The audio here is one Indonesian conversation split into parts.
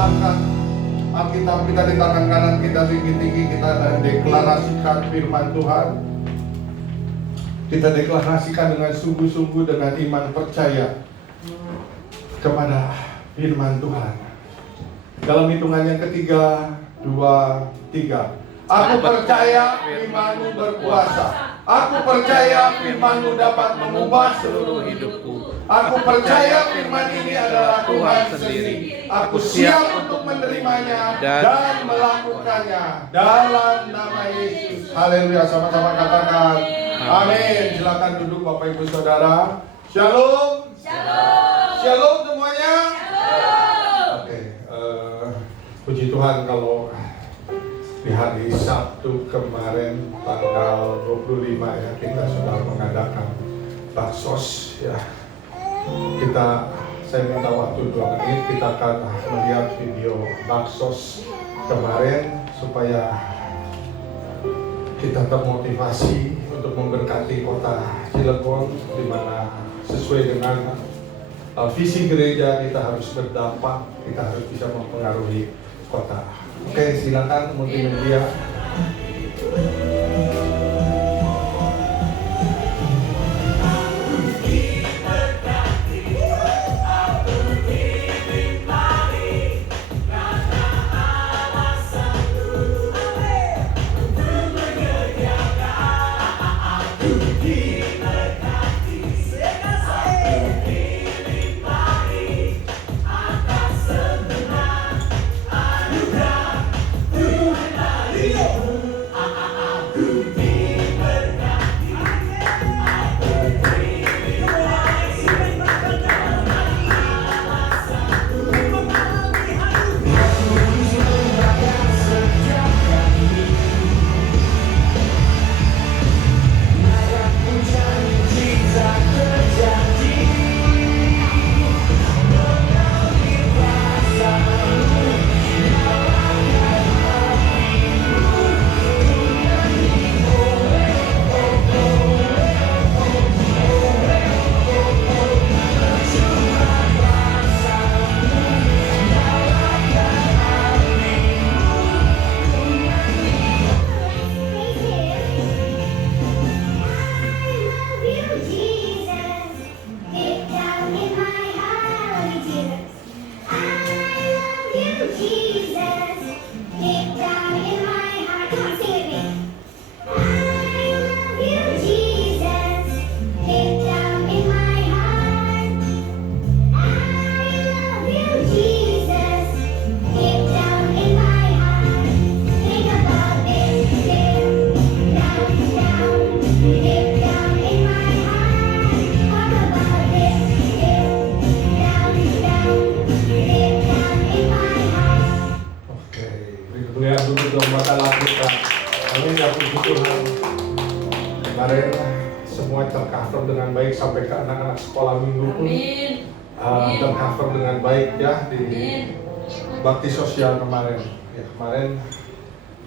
angkat Alkitab kita di tangan kanan kita tinggi-tinggi, kita deklarasikan firman Tuhan. Kita deklarasikan dengan sungguh-sungguh, dengan iman percaya kepada firman Tuhan. Dalam hitungan yang ketiga, 2, 3. Aku percaya firman-Mu berkuasa. Aku percaya firman-Mu dapat mengubah seluruh hidupku. Aku percaya firman ini adalah Tuhan sendiri. Aku siap untuk menerimanya dan melakukannya dalam nama Yesus. Haleluya, sama-sama katakan amin. Silakan duduk Bapak Ibu Saudara. Shalom. Shalom. Shalom semuanya. Shalom. Oke, puji Tuhan kalau di hari Sabtu kemarin tanggal 25 ya, kita sudah mengadakan baksos ya. Saya minta waktu 2 menit, kita akan melihat video baksos kemarin supaya kita termotivasi untuk memberkati kota Cilegon, di mana sesuai dengan visi gereja kita harus berdampak, kita harus bisa mempengaruhi kota. Oke, silakan multimedia. Kemarin semua tercover dengan baik, sampai ke anak-anak sekolah minggu pun tercover dengan baik ya di bakti sosial kemarin. Ya, kemarin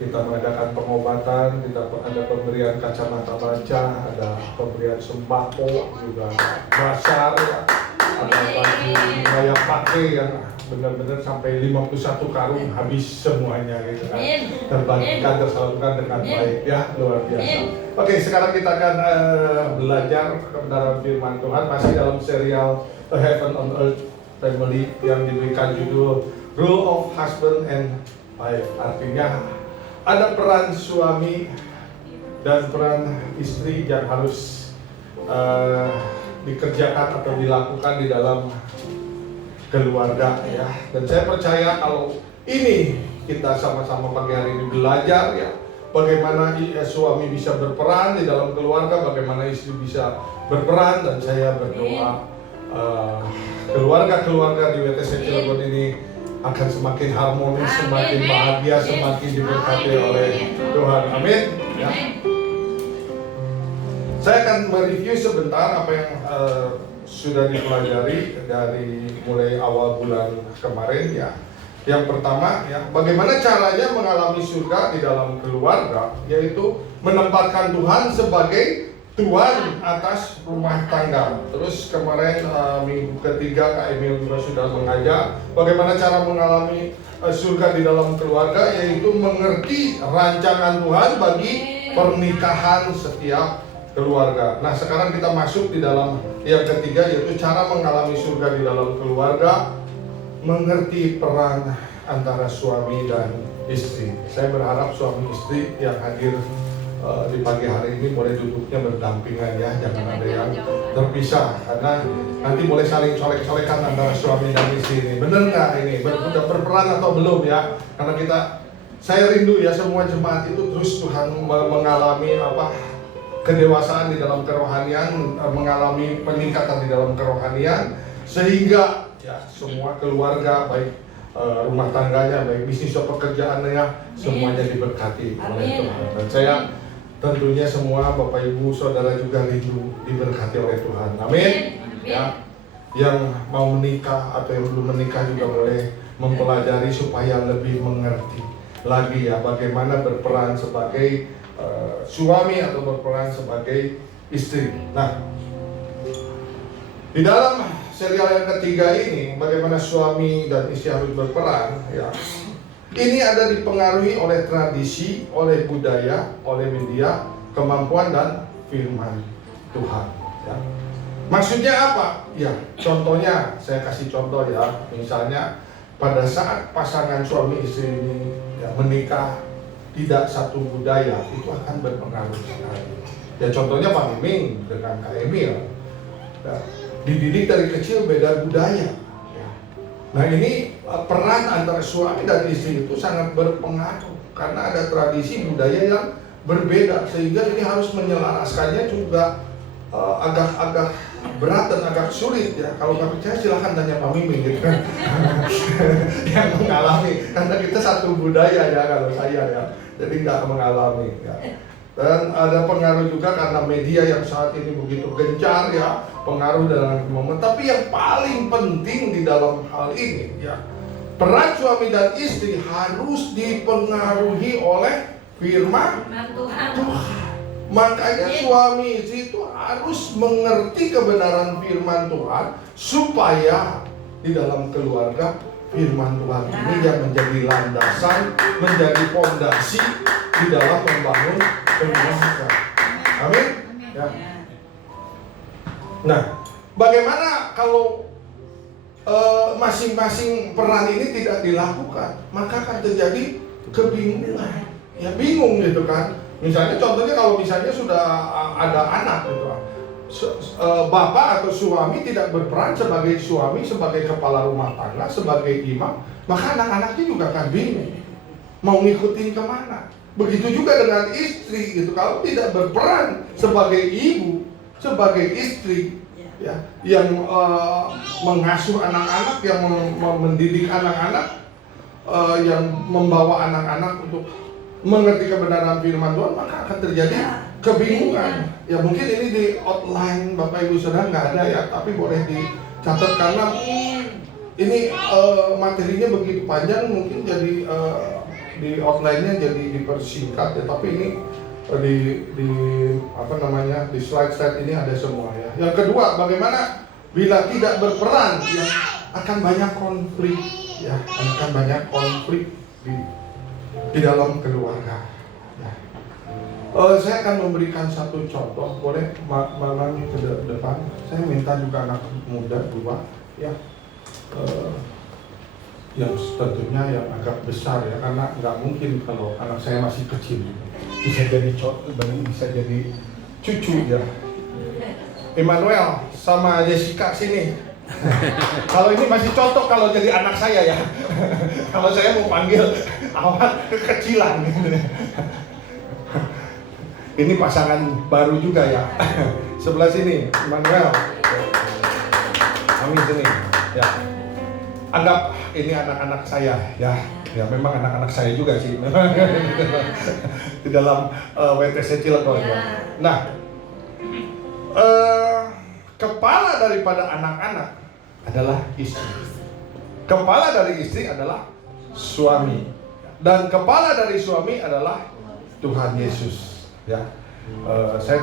kita mengadakan pengobatan, kita ada pemberian kacamata baca, ada pemberian sembako, juga basar, ya, ada baju layak pakai yang benar-benar sampai 51 karung habis semuanya gitu kan. Terbagikan, tersalurkan dengan baik ya, luar biasa. Oke, sekarang kita akan belajar kebenaran firman Tuhan masih dalam serial A Heaven on Earth Family yang diberikan judul Role of Husband and Wife. Artinya ada peran suami dan peran istri yang harus dikerjakan atau dilakukan di dalam keluarga ya. Dan saya percaya kalau ini kita sama-sama pagi hari ini belajar ya, bagaimana suami bisa berperan di dalam keluarga, bagaimana istri bisa berperan, dan saya berdoa keluarga-keluarga di WTC Cilegon ini akan semakin harmonis, semakin bahagia, semakin diberkati oleh Tuhan. Amin. Ya. Saya akan mereview sebentar apa yang sudah dipelajari dari mulai awal bulan kemarin ya. Yang pertama ya, bagaimana caranya mengalami surga di dalam keluarga, yaitu menempatkan Tuhan sebagai Tuhan atas rumah tangga. Terus kemarin minggu ketiga Kak Emil juga sudah mengajak bagaimana cara mengalami surga di dalam keluarga, yaitu mengerti rancangan Tuhan bagi pernikahan setiap keluarga. Nah, sekarang kita masuk di dalam yang ketiga, yaitu cara mengalami surga di dalam keluarga, mengerti peran antara suami dan istri. Saya berharap suami istri yang hadir di pagi hari ini boleh duduknya berdampingan ya, jangan ada yang terpisah, karena nanti boleh saling colek-colekan antara suami dan istri ini. Bener nggak ini? Udah berperan atau belum ya? Karena saya rindu ya semua jemaat itu terus Tuhan mengalami kedewasaan di dalam kerohanian, mengalami peningkatan di dalam kerohanian, sehingga ya semua keluarga, baik rumah tangganya, baik bisnis atau pekerjaannya, semuanya diberkati oleh Tuhan. Dan saya tentunya semua Bapak Ibu Saudara juga rindu diberkati oleh Tuhan. Amin. Ya, yang mau menikah atau yang belum menikah juga boleh mempelajari supaya lebih mengerti lagi ya bagaimana berperan sebagai suami atau berperan sebagai istri. Nah, di dalam serial yang ketiga ini, bagaimana suami dan istri harus berperan ya. Ini ada dipengaruhi oleh tradisi, oleh budaya, oleh media, kemampuan dan firman Tuhan. Ya. Maksudnya apa? Ya, contohnya saya kasih contoh ya. Misalnya pada saat pasangan suami istri ini ya, menikah tidak satu budaya, itu akan berpengaruh sekali. Ya contohnya Pak Miming dengan Kak Emil, ya, dididik dari kecil beda budaya. Nah ini peran antara suami dan istri itu sangat berpengaruh karena ada tradisi budaya yang berbeda, sehingga ini harus menyelaraskannya juga agak berat dan agak sulit ya. Kalau nggak percaya silahkan tanya Pak Miming gitu kan yang mengalami, karena kita satu budaya ya kalau saya ya, jadi nggak mengalami ya. Dan ada pengaruh juga karena media yang saat ini begitu gencar ya, pengaruh dalam momen. Tapi yang paling penting di dalam hal ini ya, peran suami dan istri harus dipengaruhi oleh firman Tuhan. Makanya suami istri itu harus mengerti kebenaran firman Tuhan supaya di dalam keluarga firman Tuhan ini yang menjadi landasan, menjadi fondasi di dalam membangun keluarga. Amin. Ya. Nah, bagaimana kalau masing-masing peran ini tidak dilakukan? Maka akan terjadi kebingungan. Ya bingung gitu kan. Misalnya contohnya kalau misalnya sudah ada anak gitu, bapak atau suami tidak berperan sebagai suami, sebagai kepala rumah tangga, sebagai imam, maka anak-anaknya juga akan bingung mau ngikutin kemana. Begitu juga dengan istri gitu, kalau tidak berperan sebagai ibu, sebagai istri ya, yang mengasuh anak-anak, yang mendidik anak-anak, yang membawa anak-anak untuk mengerti kebenaran firman Tuhan, maka akan terjadi kebingungan. Ya mungkin ini di outline Bapak Ibu Saudara nggak ada ya, tapi boleh dicatat karena ini materinya begitu panjang, mungkin jadi di outline-nya jadi dipersingkat ya, tapi ini di slide-slide ini ada semua ya. Yang kedua, bagaimana bila tidak berperan ya akan banyak konflik ya, akan banyak konflik di dalam keluarga. Nah, saya akan memberikan satu contoh, boleh malam ke depan. Saya minta juga anak muda dua, ya, yang tentunya yang agak besar ya, karena nggak mungkin kalau anak saya masih kecil bisa jadi bisa jadi cucu ya. Emmanuel sama Jessica sini. Kalau ini masih cocok kalau jadi anak saya ya. Kalau saya mau panggil awal kekecilan. Ini pasangan baru juga ya. Sebelah sini, Emmanuel. Kami sini. Ya. Anggap ini anak-anak saya ya. Ya memang anak-anak saya juga sih. Di dalam WTC Cilegon ya. Nah, kepala daripada anak-anak adalah istri. Kepala dari istri adalah suami. Dan kepala dari suami adalah Tuhan Yesus. Ya. Saya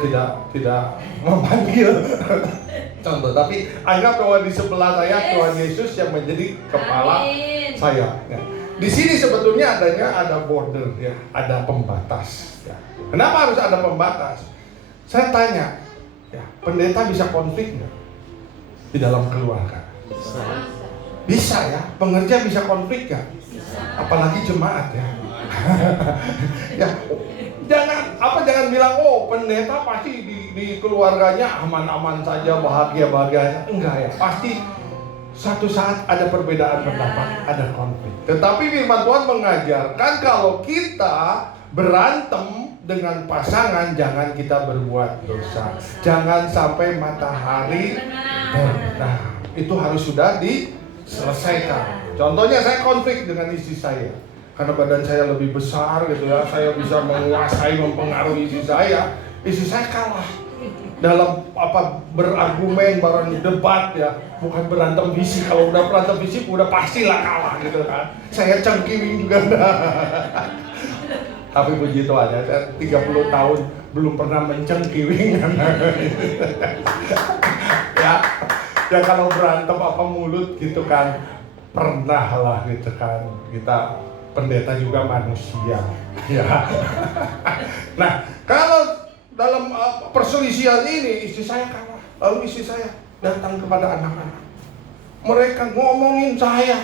tidak memanggil contoh, tapi anggap bahwa di sebelah saya Tuhan Yesus yang menjadi kepala saya. Ya. Di sini sebetulnya ada border, ya, ada pembatas. Ya. Kenapa harus ada pembatas? Saya tanya, ya, pendeta bisa konflik nggak di dalam keluarga? Bisa ya, pengerja bisa konflik nggak? Apalagi jemaat ya. Ya, jangan bilang pendeta pasti di keluarganya aman-aman saja, bahagia-bahagia. Enggak ya, pasti suatu saat ada perbedaan pendapat, ada konflik. Tetapi firman Tuhan mengajarkan kalau kita berantem dengan pasangan, jangan kita berbuat dosa. Jangan sampai matahari terbenam. Itu harus sudah diselesaikan. Contohnya saya konflik dengan istri saya. Karena badan saya lebih besar gitu ya, saya bisa menguasai, mempengaruhi istri saya. Istri saya kalah dalam berargumen, debat ya, bukan berantem fisik. Kalau udah berantem fisik udah pastilah kalah gitu kan. Saya cengkiwing juga. Tapi puji Tuhan ya, saya 30 tahun belum pernah mencengkiwing. ya kalau berantem mulut gitu kan, pernah lah gitu kan. Kita pendeta juga manusia, ya. Nah, kalau dalam perselisihan ini istri saya kalah, lalu istri saya datang kepada anak-anak. Mereka ngomongin saya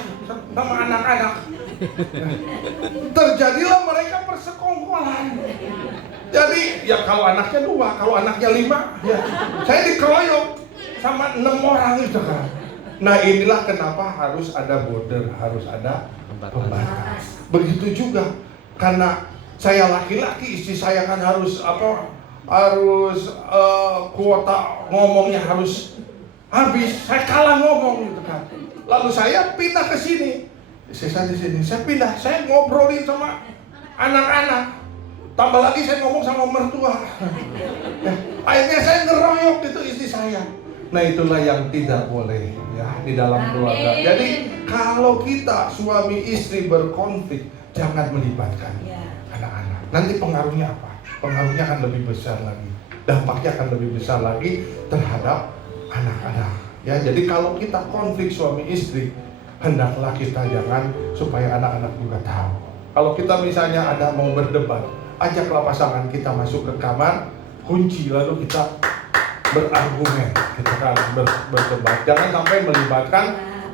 sama anak-anak. Terjadilah mereka persekongkolan. Jadi ya kalau anaknya 2, kalau anaknya 5, ya saya dikeroyok sama 6 orang itu kan. Nah inilah kenapa harus ada border, harus ada pembatas. Begitu juga karena saya laki-laki, istri saya kan harus kuota ngomongnya harus habis. Saya kalah ngomong gitu kan. Lalu saya pindah ke sini. Istri saya di sini. Saya pindah, saya ngobrolin sama anak-anak. Tambah lagi saya ngomong sama mertua. Akhirnya saya ngeroyok itu istri saya. Nah itulah yang tidak boleh ya di dalam keluarga. Jadi kalau kita suami istri berkonflik, jangan melibatkan anak-anak. Nanti pengaruhnya apa? Pengaruhnya akan lebih besar lagi. Dampaknya akan lebih besar lagi terhadap anak-anak. Ya, jadi kalau kita konflik suami istri, hendaklah kita jangan supaya anak-anak juga tahu. Kalau kita misalnya ada mau berdebat, ajaklah pasangan kita masuk ke kamar, kunci lalu kita berargumen, kita kan berdebat. Jangan sampai melibatkan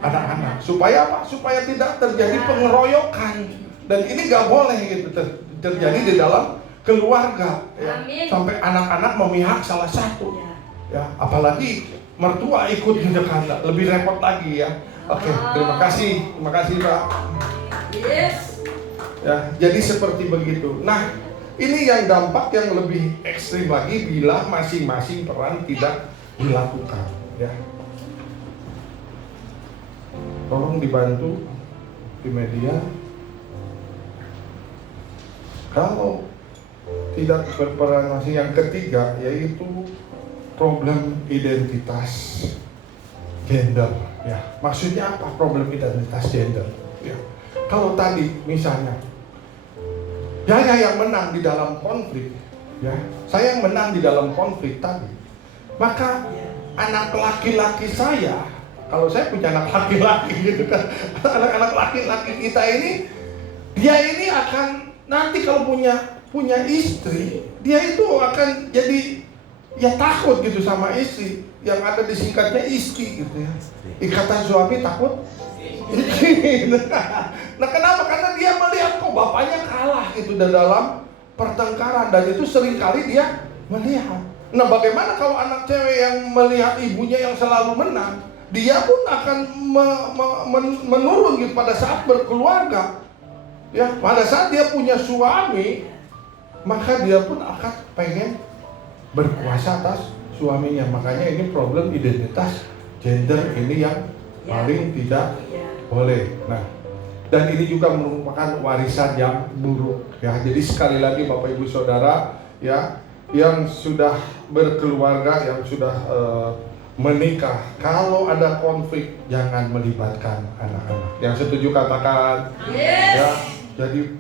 anak-anak. Supaya apa? Supaya tidak terjadi pengeroyokan. Dan ini gak boleh gitu terjadi di dalam keluarga. Ya. Sampai anak-anak memihak salah satu. Ya, apalagi mertua ikut gitu kan, lebih repot lagi ya. Oke, terima kasih Pak. Yes. Ya, jadi seperti begitu. Nah, ini yang dampak yang lebih ekstrim lagi bila masing-masing peran tidak dilakukan. Ya, tolong dibantu di media. Kalau tidak berperan masing, yang ketiga yaitu problem identitas gender. Ya, maksudnya apa problem identitas gender? Ya, kalau tadi misalnya saya yang menang di dalam konflik, ya, saya yang menang di dalam konflik tadi, maka anak laki-laki saya, kalau saya punya anak laki-laki gitu kan, anak-anak laki-laki kita ini, dia ini akan nanti kalau punya istri, dia itu akan jadi ya takut gitu sama istri, yang ada disingkatnya iski gitu ya. Ikatan suami takut istri. Nah kenapa? Karena dia melihat kok bapaknya kalah gitu dalam pertengkaran, dan itu seringkali dia melihat. Nah bagaimana kalau anak cewek yang melihat ibunya yang selalu menang, dia pun akan menurun gitu pada saat berkeluarga. Ya, pada saat dia punya suami, maka dia pun akan pengen berkuasa atas suaminya. Makanya ini problem identitas gender ini yang paling tidak boleh. Nah, dan ini juga merupakan warisan yang buruk. Ya, jadi sekali lagi Bapak Ibu Saudara, ya, yang sudah berkeluarga, yang sudah menikah, kalau ada konflik jangan melibatkan anak-anak. Yang setuju katakan, yes. Ya, jadi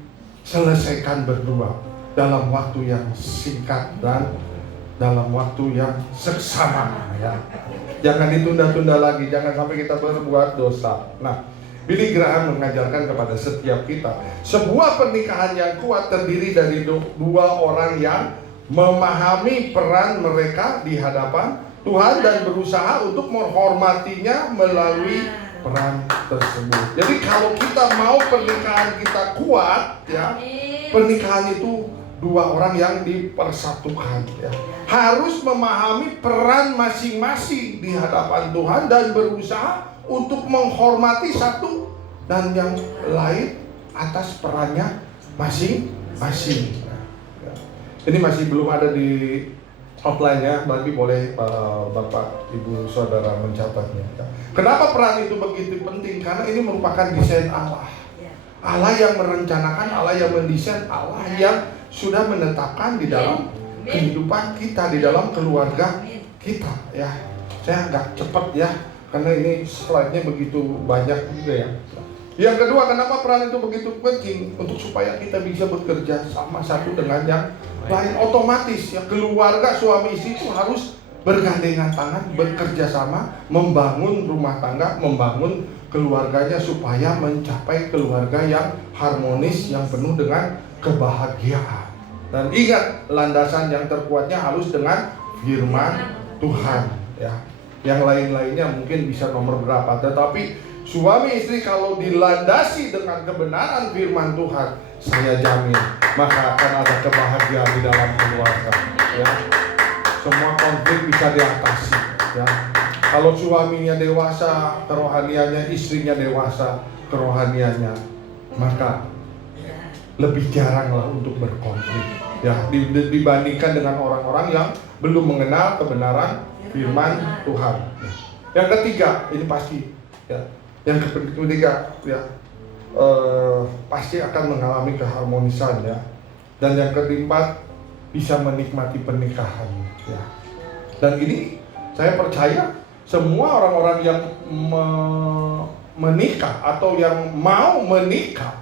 selesaikan berdua. dalam waktu yang singkat dan dalam waktu yang seksama, ya. Jangan ditunda-tunda lagi, jangan sampai kita berbuat dosa. Nah, Billy Graham mengajarkan kepada setiap kita, sebuah pernikahan yang kuat terdiri dari dua orang yang memahami peran mereka di hadapan Tuhan dan berusaha untuk menghormatinya melalui peran tersebut. Jadi kalau kita mau pernikahan kita kuat, ya, pernikahan itu dua orang yang dipersatukan, ya, harus memahami peran masing-masing di hadapan Tuhan dan berusaha untuk menghormati satu dan yang lain atas perannya masing-masing. Ini masih belum ada di outline-nya, tapi boleh Bapak, Ibu, Saudara mencatatnya. Kenapa peran itu begitu penting? Karena ini merupakan desain Allah. Allah yang merencanakan, Allah yang mendesain, Allah yang sudah menetapkan di dalam kehidupan kita, di dalam keluarga kita, ya. Saya agak cepat, ya, karena ini slide-nya begitu banyak juga, ya. Yang kedua, kenapa peran itu begitu penting? Untuk supaya kita bisa bekerja sama satu dengan yang lain. Otomatis, ya, keluarga suami istri itu harus bergandengan tangan, bekerja sama, membangun rumah tangga, membangun keluarganya supaya mencapai keluarga yang harmonis, yang penuh dengan kebahagiaan. Dan ingat, landasan yang terkuatnya harus dengan firman Tuhan, ya. Yang lain-lainnya mungkin bisa nomor berapa, tetapi suami istri kalau dilandasi dengan kebenaran firman Tuhan, saya jamin maka akan ada kebahagiaan di dalam keluarga, ya. Semua konflik bisa diatasi, ya. Kalau suaminya dewasa kerohaniannya, istrinya dewasa kerohaniannya, maka lebih jaranglah untuk berkonflik, ya, dibandingkan dengan orang-orang yang belum mengenal kebenaran firman Tuhan. Yang ketiga, ini pasti, ya. Yang ketiga, ya, pasti akan mengalami keharmonisan, ya. Dan yang keempat, bisa menikmati pernikahan, ya. Dan ini saya percaya semua orang-orang yang menikah atau yang mau menikah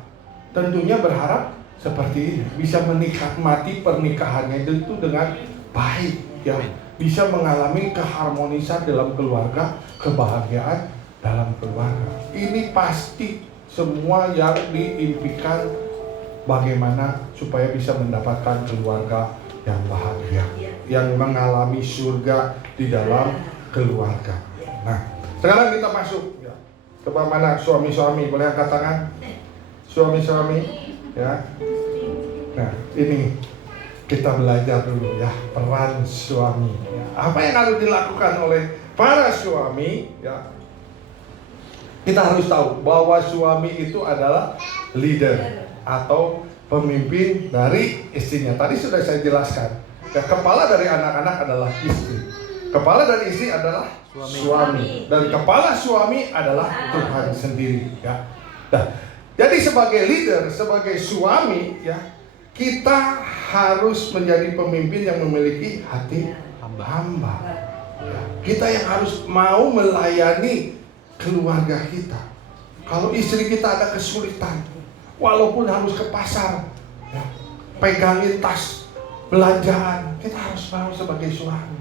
tentunya berharap seperti ini, bisa menikmati pernikahannya itu dengan baik, ya, bisa mengalami keharmonisan dalam keluarga, kebahagiaan dalam keluarga. Ini pasti semua yang diimpikan bagaimana supaya bisa mendapatkan keluarga yang bahagia, yang mengalami surga di dalam keluarga. Nah, sekarang kita masuk, ya, ke mana suami-suami, boleh angkat tangan? Suami-suami, ya. Nah, ini kita belajar dulu, ya, peran suami, ya. Apa yang harus dilakukan oleh para suami, ya. Kita harus tahu bahwa suami itu adalah leader atau pemimpin dari istrinya. Tadi sudah saya jelaskan, ya, kepala dari anak-anak adalah istri, kepala dari istri adalah suami, dan kepala suami adalah Tuhan sendiri, ya. Nah, jadi sebagai leader, sebagai suami, ya, kita harus menjadi pemimpin yang memiliki hati hamba, ya. Kita yang harus mau melayani keluarga kita. Kalau istri kita ada kesulitan, walaupun harus ke pasar, ya, pegangin tas belanjaan, kita harus mau sebagai suami.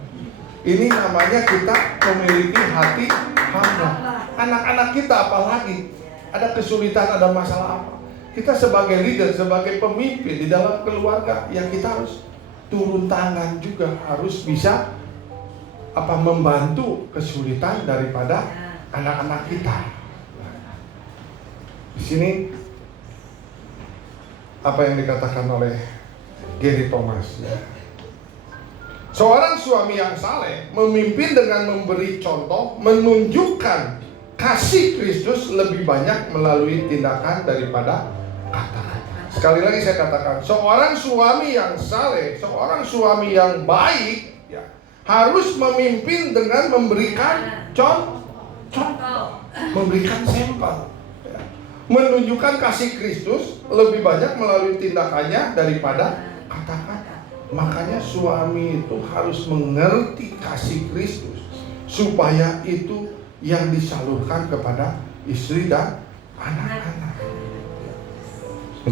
Ini namanya kita memiliki hati hamba. Anak-anak kita apalagi ada kesulitan, ada masalah apa, kita sebagai leader, sebagai pemimpin di dalam keluarga, ya, kita harus turun tangan juga, harus bisa membantu kesulitan daripada anak-anak kita. Di sini apa yang dikatakan oleh Gary Thomas, ya. Seorang suami yang saleh memimpin dengan memberi contoh, menunjukkan kasih Kristus lebih banyak melalui tindakan daripada kata-kata. Sekali lagi saya katakan, seorang suami yang saleh, seorang suami yang baik, ya, harus memimpin dengan memberikan contoh, memberikan sampel, ya, menunjukkan kasih Kristus lebih banyak melalui tindakannya daripada kata-kata. Makanya suami itu harus mengerti kasih Kristus supaya itu yang disalurkan kepada istri dan anak-anak.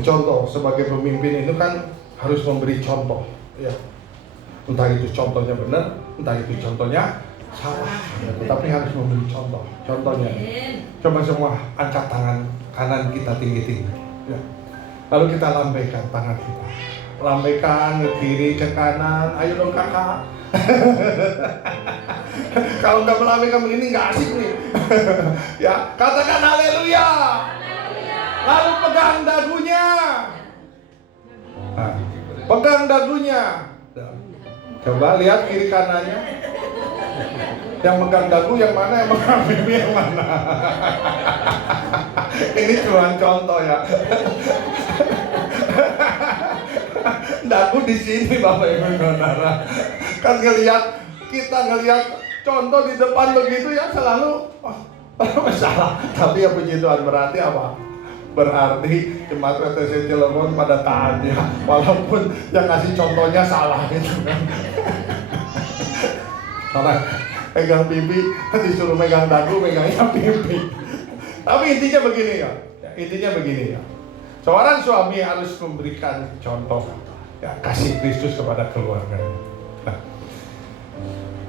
Contoh sebagai pemimpin itu kan harus memberi contoh, ya. Entah itu contohnya benar, entah itu contohnya salah, ya. Tetapi harus memberi contoh. Contohnya, coba semua angkat tangan kanan kita tinggi-tinggi, ya. Lalu kita lambaikan tangan kita, lambaikan ke kiri, ke kanan. Ayo dong kakak. Kalau nggak melambaikan begini nggak asik nih. Ya, katakan haleluya. Lalu pegang dagunya. Nah, pegang dagunya. Coba lihat kiri kanannya. Yang megang dagu yang mana, yang megang pipi yang mana. Ini cuma contoh ya. Dagu di sini Bapak Ibu Saudara. Kan kita ngelihat contoh di depan begitu ya selalu masalah. Tapi ya puji Tuhan, berarti apa? Berarti jemaat WTC Cilegon pada taat ya, walaupun yang ngasih contohnya salah gitu kan. Orang pegang pipi, disuruh megang dagu, megangnya pipi. Tapi intinya begini ya, seorang suami harus memberikan contoh ya, kasih Kristus kepada keluarganya. Nah,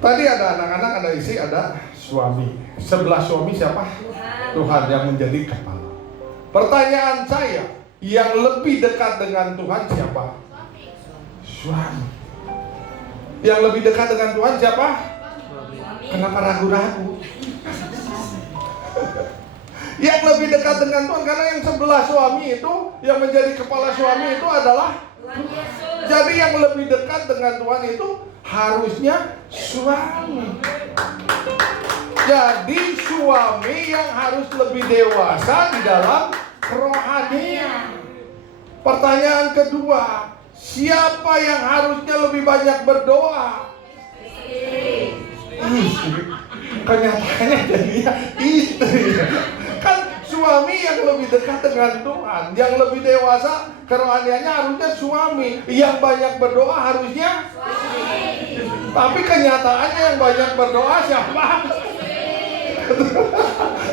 tadi ada anak-anak, ada istri, ada suami. Sebelah suami siapa? Tuhan yang menjadi kepala. Pertanyaan saya, yang lebih dekat dengan Tuhan siapa? Suami. Yang lebih dekat dengan Tuhan siapa? Kenapa ragu-ragu? Yang lebih dekat dengan Tuhan, karena yang sebelah suami itu, yang menjadi kepala suami itu adalah Tuhan Yesus. Jadi yang lebih dekat dengan Tuhan itu harusnya suami. Jadi suami yang harus lebih dewasa di dalam kerohanian. Pertanyaan kedua, siapa yang harusnya lebih banyak berdoa? Istri. Kenyataannya jadinya istri. Kan suami yang lebih dekat dengan Tuhan, yang lebih dewasa kerohaniannya harusnya suami. Yang banyak berdoa harusnya suami. Tapi kenyataannya yang banyak berdoa siapa?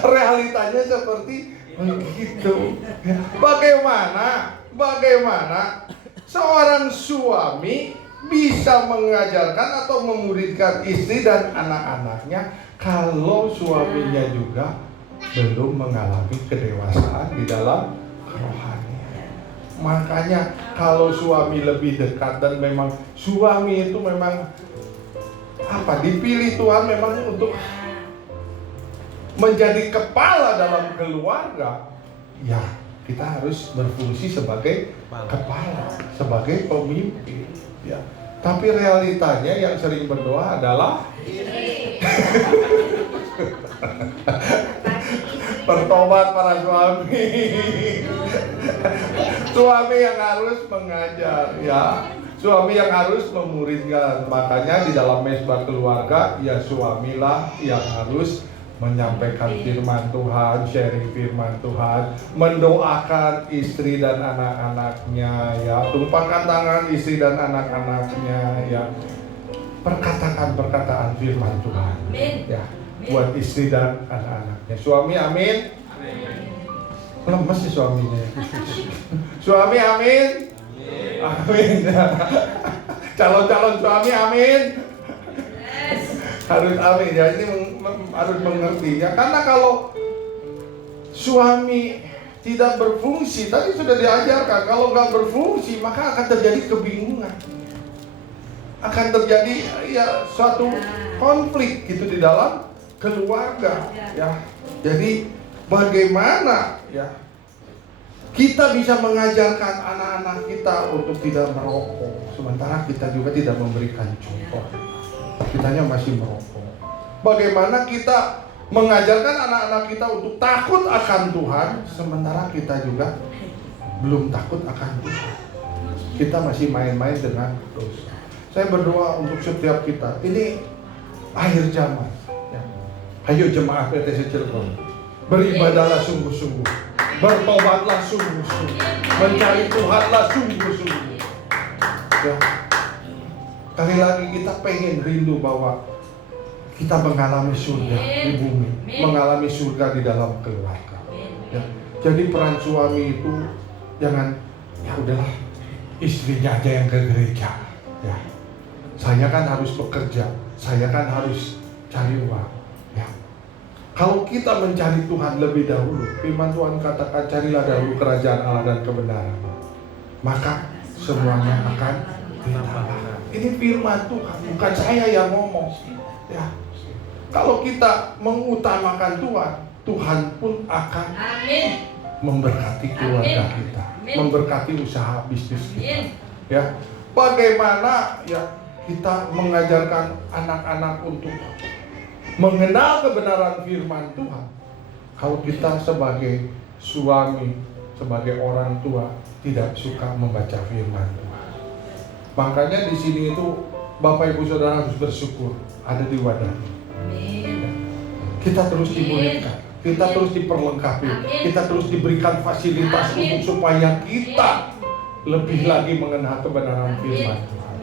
Realitanya seperti begitu. Bagaimana seorang suami bisa mengajarkan atau memuridkan istri dan anak-anaknya kalau suaminya juga belum mengalami kedewasaan di dalam kerohanian. Makanya kalau suami lebih dekat dan memang suami itu memang dipilih Tuhan memang untuk menjadi kepala dalam keluarga, ya kita harus berfungsi sebagai kepala, sebagai pemimpin, ya. Tapi realitanya yang sering berdoa adalah bertobat para suami. Suami yang harus mengajar, ya. Suami yang harus memuridkan. Makanya di dalam mesbah keluarga, ya suamilah yang harus menyampaikan firman Tuhan, sharing firman Tuhan, mendoakan istri dan anak-anaknya, ya, tumpangkan tangan istri dan anak-anaknya, ya, perkataan firman Tuhan, ya, buat istri dan anak-anaknya. Suami amin. Lemes sih suaminya. Suami amin. Amin. Calon-calon suami amin. Harus amin ya, ini harus mengerti ya, karena kalau suami tidak berfungsi, tadi sudah diajarkan, kalau nggak berfungsi maka akan terjadi kebingungan, akan terjadi ya suatu konflik gitu di dalam keluarga ya. Jadi bagaimana ya kita bisa mengajarkan anak-anak kita untuk tidak merokok, sementara kita juga tidak memberikan contoh. Kitanya masih merokok. Bagaimana kita mengajarkan anak-anak kita untuk takut akan Tuhan, sementara kita juga belum takut akan Tuhan. Kita masih main-main dengan dosa. Saya berdoa untuk setiap kita. Ini akhir zaman, ya. Ayo jemaat WTC Cilegon, beribadahlah sungguh-sungguh, bertobatlah sungguh-sungguh, mencari Tuhanlah sungguh-sungguh, ya. Kali lagi kita pengen rindu bahwa kita mengalami surga di bumi, mengalami surga di dalam keluarga. Ya. Jadi peran suami itu jangan, ya udahlah, istrinya aja yang ke gereja. Ya. Saya kan harus bekerja, saya kan harus cari uang. Ya. Kalau kita mencari Tuhan lebih dahulu, firman Tuhan katakan carilah dahulu kerajaan Allah dan kebenaran, maka semuanya akan ditambah. Ini firman Tuhan, bukan saya yang ngomong. Ya. Kalau kita mengutamakan Tuhan, Tuhan pun akan memberkati keluarga kita, memberkati usaha bisnis kita. Ya. Bagaimana ya kita mengajarkan anak-anak untuk mengenal kebenaran firman Tuhan, kalau kita sebagai suami, sebagai orang tua tidak suka membaca firman Tuhan. Makanya di sini itu Bapak Ibu Saudara harus bersyukur ada di wadah. Kita terus dimulihkan, kita terus diperlengkapi, kita terus diberikan fasilitas untuk supaya kita lebih lagi mengenal kebenaran firman Tuhan.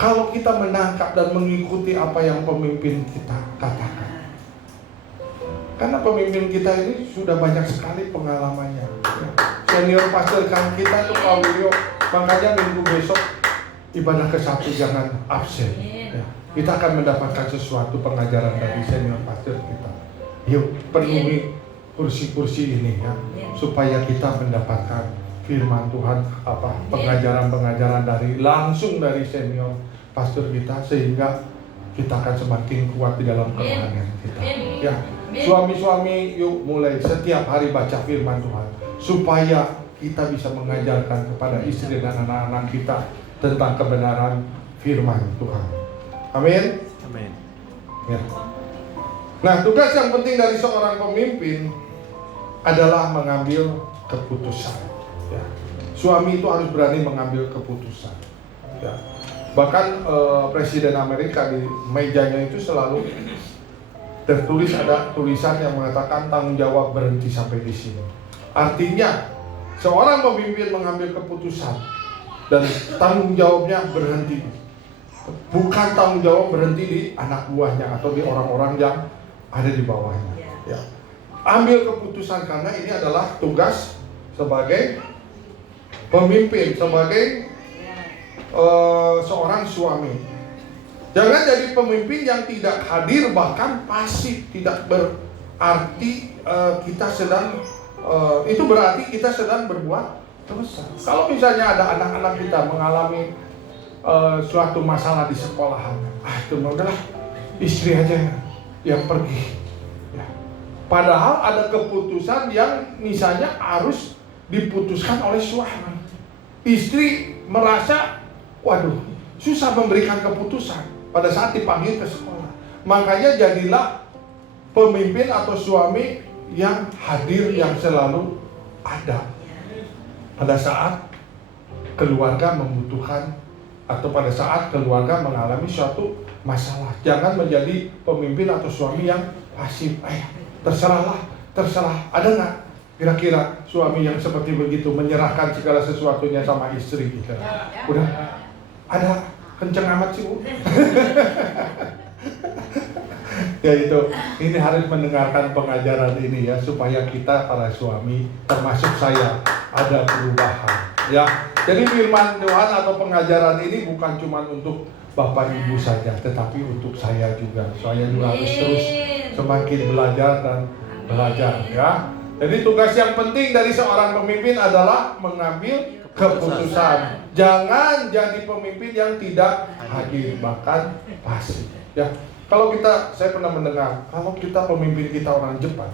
Kalau kita menangkap dan mengikuti apa yang pemimpin kita katakan, karena pemimpin kita ini sudah banyak sekali pengalamannya. Senior pastor kan kita tuh Pak Wilio, makanya minggu besok ibadah ke-1 jangan absen. Ya, kita akan mendapatkan sesuatu pengajaran dari senior pastor kita. Yuk penuhi kursi-kursi ini ya, supaya kita mendapatkan firman Tuhan, pengajaran-pengajaran langsung dari senior pastor kita, sehingga kita akan semakin kuat di dalam kerohanian kita. Ya, suami-suami yuk mulai setiap hari baca firman Tuhan, supaya kita bisa mengajarkan kepada istri dan anak-anak kita tentang kebenaran firman Tuhan. Amin. Amin. Ya. Nah, tugas yang penting dari seorang pemimpin adalah mengambil keputusan. Ya. Suami itu harus berani mengambil keputusan. Ya. Bahkan Presiden Amerika di mejanya itu selalu tertulis, ada tulisan yang mengatakan tanggung jawab berhenti sampai di sini. Artinya seorang pemimpin mengambil keputusan dan tanggung jawabnya berhenti. Bukan tanggung jawab berhenti di anak buahnya atau di orang-orang yang ada di bawahnya. Ya. Ambil keputusan karena ini adalah tugas sebagai pemimpin, sebagai seorang suami. Jangan jadi pemimpin yang tidak hadir, bahkan pasif. Tidak berarti kita sedang itu berarti kita sedang berbuat dosa. Kalau misalnya ada anak-anak kita mengalami suatu masalah di sekolahan, itu udahlah istri aja yang pergi. Ya. Padahal ada keputusan yang misalnya harus diputuskan oleh suami. Istri merasa waduh, susah memberikan keputusan pada saat dipanggil ke sekolah. Makanya jadilah pemimpin atau suami yang hadir, yang selalu ada pada saat keluarga membutuhkan atau pada saat keluarga mengalami suatu masalah. Jangan menjadi pemimpin atau suami yang pasif. Terserah. Ada nggak kira-kira suami yang seperti begitu, menyerahkan segala sesuatunya sama istri kita? Udah ada kenceng amat sih Bu. Ya itu, ini harus mendengarkan pengajaran ini ya, supaya kita para suami, termasuk saya, ada perubahan. Ya, jadi firman Tuhan atau pengajaran ini bukan cuma untuk Bapak Ibu saja, tetapi untuk saya juga. Saya juga harus terus semakin belajar dan belajar ya. Jadi tugas yang penting dari seorang pemimpin adalah mengambil keputusan. Jangan jadi pemimpin yang tidak hadir, bahkan pasif. Ya, kalau saya pernah mendengar, kalau kita pemimpin kita orang Jepang,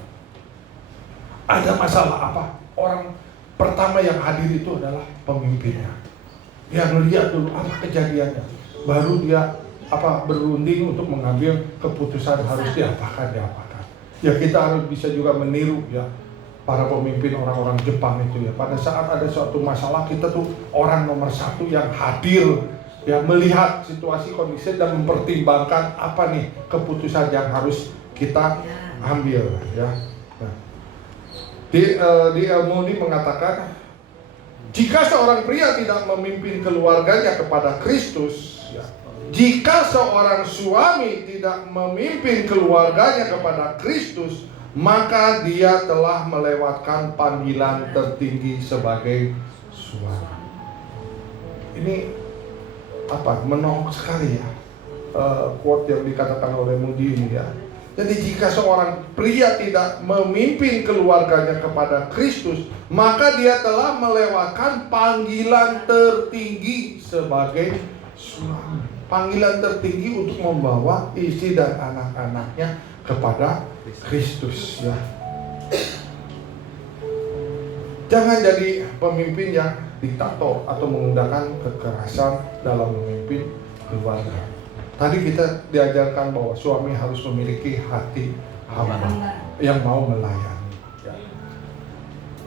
ada masalah apa? Orang pertama yang hadir itu adalah pemimpinnya. Dia melihat dulu apa kejadiannya, baru dia berunding untuk mengambil keputusan harus diapakan. Ya kita harus bisa juga meniru ya para pemimpin orang-orang Jepang itu ya. Pada saat ada suatu masalah, kita tuh orang nomor satu yang hadir ya, melihat situasi kondisi dan mempertimbangkan apa nih keputusan yang harus kita ambil ya. Nah, di ilmu ini mengatakan jika seorang pria tidak memimpin keluarganya kepada Kristus ya, jika seorang suami tidak memimpin keluarganya kepada Kristus, maka dia telah melewatkan panggilan tertinggi sebagai suami. Ini menarik sekali ya, quote yang dikatakan oleh Moody ini ya. Jadi jika seorang pria tidak memimpin keluarganya kepada Kristus, maka dia telah melewatkan panggilan tertinggi sebagai suami. Panggilan tertinggi untuk membawa istri dan anak-anaknya kepada Kristus ya. Jangan jadi pemimpin yang diktator atau menggunakan kekerasan dalam memimpin keluarga. Tadi kita diajarkan bahwa suami harus memiliki hati hamba yang mau melayani ya.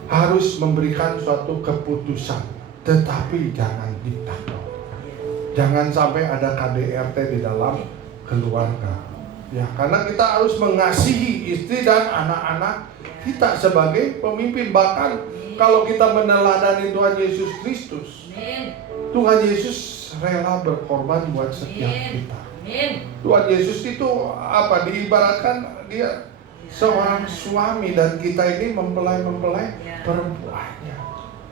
Harus memberikan suatu keputusan, tetapi jangan diktator. Jangan sampai ada KDRT di dalam keluarga ya, karena kita harus mengasihi istri dan anak-anak kita sebagai pemimpin. Bahkan kalau kita meneladani Tuhan Yesus Kristus, Tuhan Yesus rela berkorban buat setiap kita. Tuhan Yesus itu diibaratkan dia seorang suami dan kita ini mempelai perempuannya.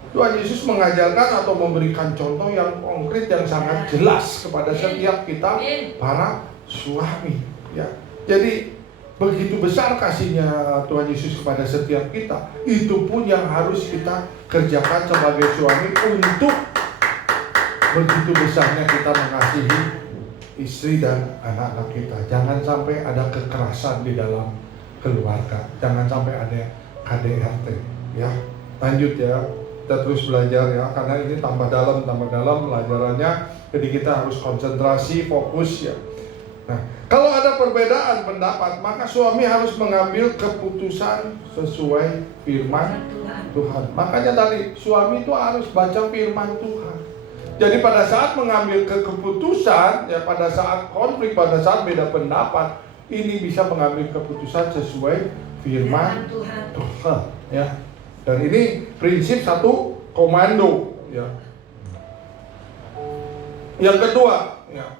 Tuhan Yesus mengajarkan atau memberikan contoh yang konkret yang sangat jelas kepada setiap kita para suami ya. Jadi begitu besar kasihnya Tuhan Yesus kepada setiap kita. Itu pun yang harus kita kerjakan sebagai suami, untuk begitu besarnya kita mengasihi istri dan anak-anak kita. Jangan sampai ada kekerasan di dalam keluarga. Jangan sampai ada KDRT ya. Lanjut ya, kita terus belajar ya, karena ini tambah dalam pelajarannya. Jadi kita harus konsentrasi, fokus ya. Nah, kalau ada perbedaan pendapat, maka suami harus mengambil keputusan sesuai firman Tuhan. Makanya tadi suami itu harus baca firman Tuhan. Jadi pada saat mengambil keputusan, ya pada saat konflik, pada saat beda pendapat, ini bisa mengambil keputusan sesuai firman Tuhan. Ya. Dan ini prinsip satu komando. Ya. Yang kedua, ya,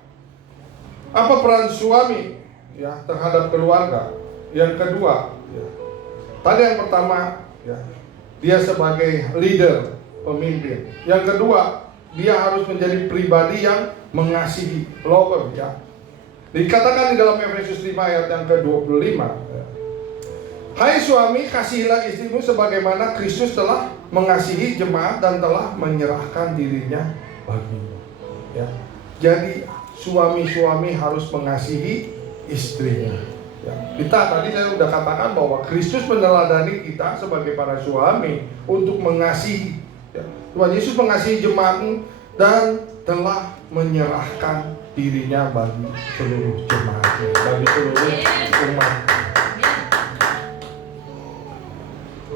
apa peran suami ya terhadap keluarga? Yang kedua, ya, tadi yang pertama, ya, dia sebagai leader, pemimpin. Yang kedua, dia harus menjadi pribadi yang mengasihi, lover ya. Dikatakan di dalam Efesus 5 ayat yang ke-25 ya. Hai suami, kasihilah istrimu sebagaimana Kristus telah mengasihi jemaat dan telah menyerahkan dirinya bagimu ya. Jadi suami-suami harus mengasihi istrinya ya. Kita tadi saya sudah katakan bahwa Kristus meneladani kita sebagai para suami untuk mengasihi ya. Tuhan Yesus mengasihi jemaat dan telah menyerahkan dirinya bagi seluruh jemaatnya, bagi seluruh umat.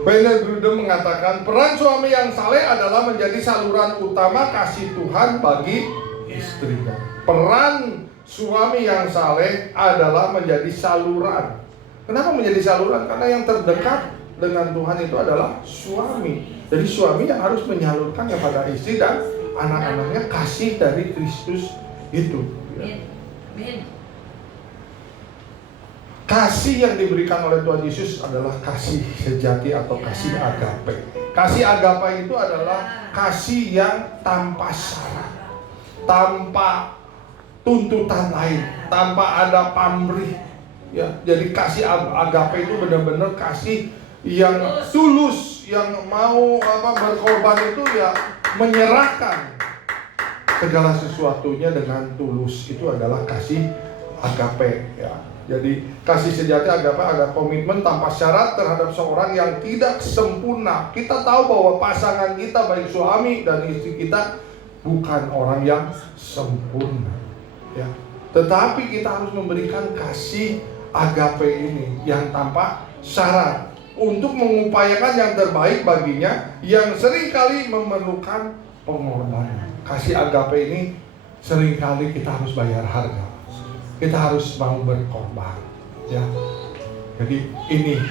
Wayne Grudem mengatakan peran suami yang saleh adalah menjadi saluran utama kasih Tuhan bagi istrinya. Peran suami yang saleh adalah menjadi saluran. Kenapa menjadi saluran? Karena yang terdekat dengan Tuhan itu adalah suami. Jadi suami yang harus menyalurkan kepada istri dan anak-anaknya kasih dari Kristus itu. Kasih yang diberikan oleh Tuhan Yesus adalah kasih sejati atau kasih agape. Kasih agape itu adalah kasih yang tanpa syarat, tanpa tuntutan lain, tanpa ada pamrih. Ya, jadi kasih agape itu benar-benar kasih yang tulus, yang mau berkorban itu ya, menyerahkan segala sesuatunya dengan tulus. Itu adalah kasih agape ya. Jadi kasih sejati agape ada komitmen tanpa syarat terhadap seorang yang tidak sempurna. Kita tahu bahwa pasangan kita, baik suami dan istri kita, bukan orang yang sempurna ya. Tetapi kita harus memberikan kasih agape ini yang tanpa syarat untuk mengupayakan yang terbaik baginya yang seringkali memerlukan pengorbanan. Kasih agape ini seringkali kita harus bayar harga. Kita harus mau berkorban ya. Jadi ini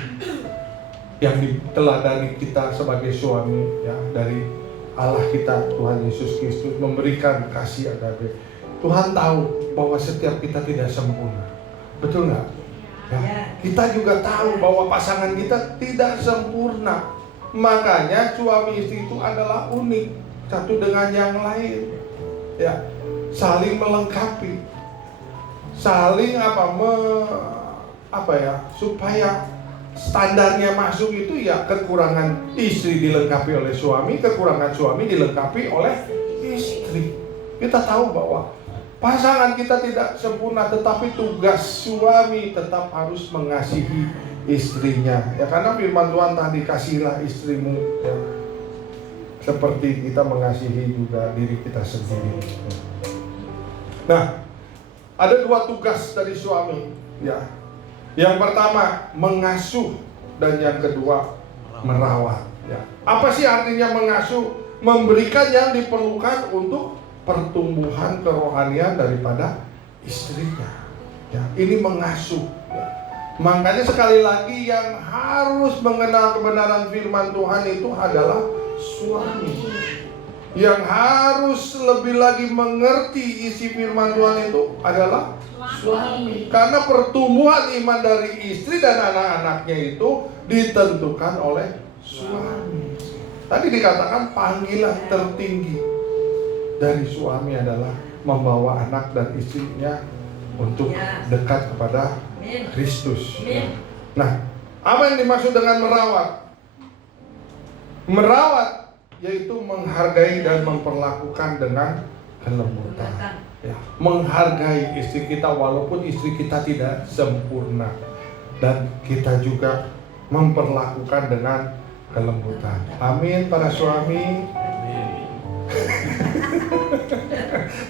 yang diteladani kita sebagai suami ya, dari Allah kita Tuhan Yesus Kristus memberikan kasih agape. Tuhan tahu bahwa setiap kita tidak sempurna. Betul nggak? Ya. Kita juga tahu bahwa pasangan kita tidak sempurna. Makanya suami istri itu adalah unik, satu dengan yang lain. Ya, saling melengkapi. Saling supaya standarnya masuk itu ya, kekurangan istri dilengkapi oleh suami, kekurangan suami dilengkapi oleh istri. Kita tahu bahwa pasangan kita tidak sempurna, tetapi tugas suami tetap harus mengasihi istrinya. Ya, karena firman Tuhan tadi, kasihilah istrimu ya, seperti kita mengasihi juga diri kita sendiri. Nah, ada dua tugas dari suami ya. Yang pertama mengasuh, dan yang kedua merawat ya. Apa sih artinya mengasuh? Memberikan yang diperlukan untuk pertumbuhan kerohanian daripada istrinya ya. Ini mengasuh ya. Makanya sekali lagi yang harus mengenal kebenaran firman Tuhan itu adalah suami. Yang harus lebih lagi mengerti isi firman Tuhan itu adalah suami. Karena pertumbuhan iman dari istri dan anak-anaknya itu ditentukan oleh suami. Tadi dikatakan panggilan tertinggi dari suami adalah membawa anak dan istrinya untuk dekat kepada Kristus. Nah, apa yang dimaksud dengan merawat? Merawat yaitu menghargai dan memperlakukan dengan kelembutan. Ya, menghargai istri kita walaupun istri kita tidak sempurna, dan kita juga memperlakukan dengan kelembutan. Amin para suami.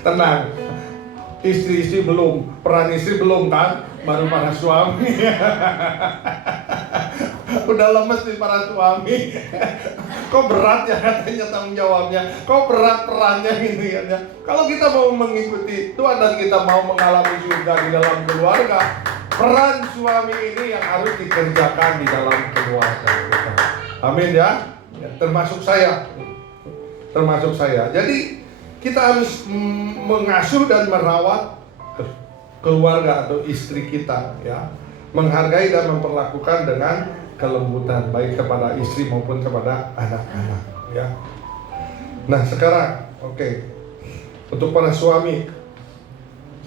Tenang, istri-istri belum, peran istri belum kan, baru para suami. Udah lemes nih para suami. Kok berat ya katanya tanggung jawabnya, kok berat perannya gitu ya. Kalau kita mau mengikuti Tuhan dan kita mau mengalami surga di dalam keluarga, peran suami ini yang harus dikerjakan di dalam keluarga kita. Amin ya, termasuk saya. Jadi kita harus mengasuh dan merawat keluarga atau istri kita ya, menghargai dan memperlakukan dengan kelembutan baik kepada istri maupun kepada anak-anak ya. Nah sekarang untuk para suami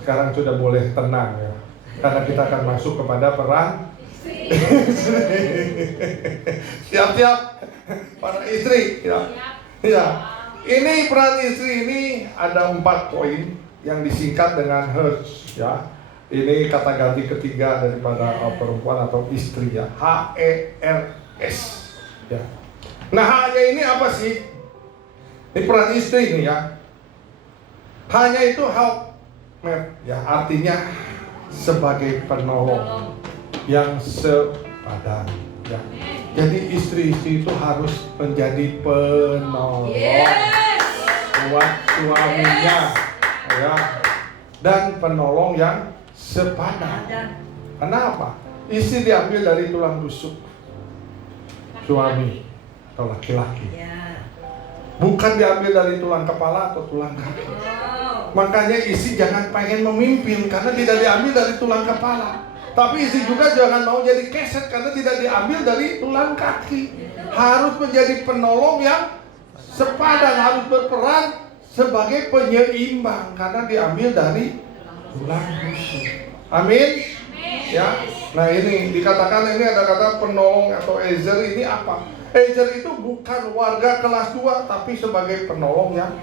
sekarang sudah boleh tenang ya, karena kita akan masuk kepada peran siap-siap para istri ya. Ya, ini peran istri ini ada 4 poin yang disingkat dengan HERS ya. Ini kata ganti ketiga daripada perempuan atau istri ya, HERS ya. Nah, H-nya ini apa sih? Ini peran istri ini ya. H-nya itu helpmate ya, artinya sebagai penolong yang sepadan ya. Jadi istri-istri itu harus menjadi penolong buat suaminya ya, dan penolong yang sepadan. Kenapa? Istri diambil dari tulang rusuk suami atau laki-laki, bukan diambil dari tulang kepala atau tulang kaki. Makanya istri jangan pengen memimpin karena tidak diambil dari tulang kepala, tapi istri juga jangan mau jadi keset karena tidak diambil dari tulang kaki. Harus menjadi penolong yang sepadan, harus berperan sebagai penyeimbang karena diambil dari tulang rusuk. Amin. Ya. Nah ini dikatakan, ini ada kata penolong atau ezer. Ini apa? Ezer itu bukan warga kelas 2, tapi sebagai penolong yang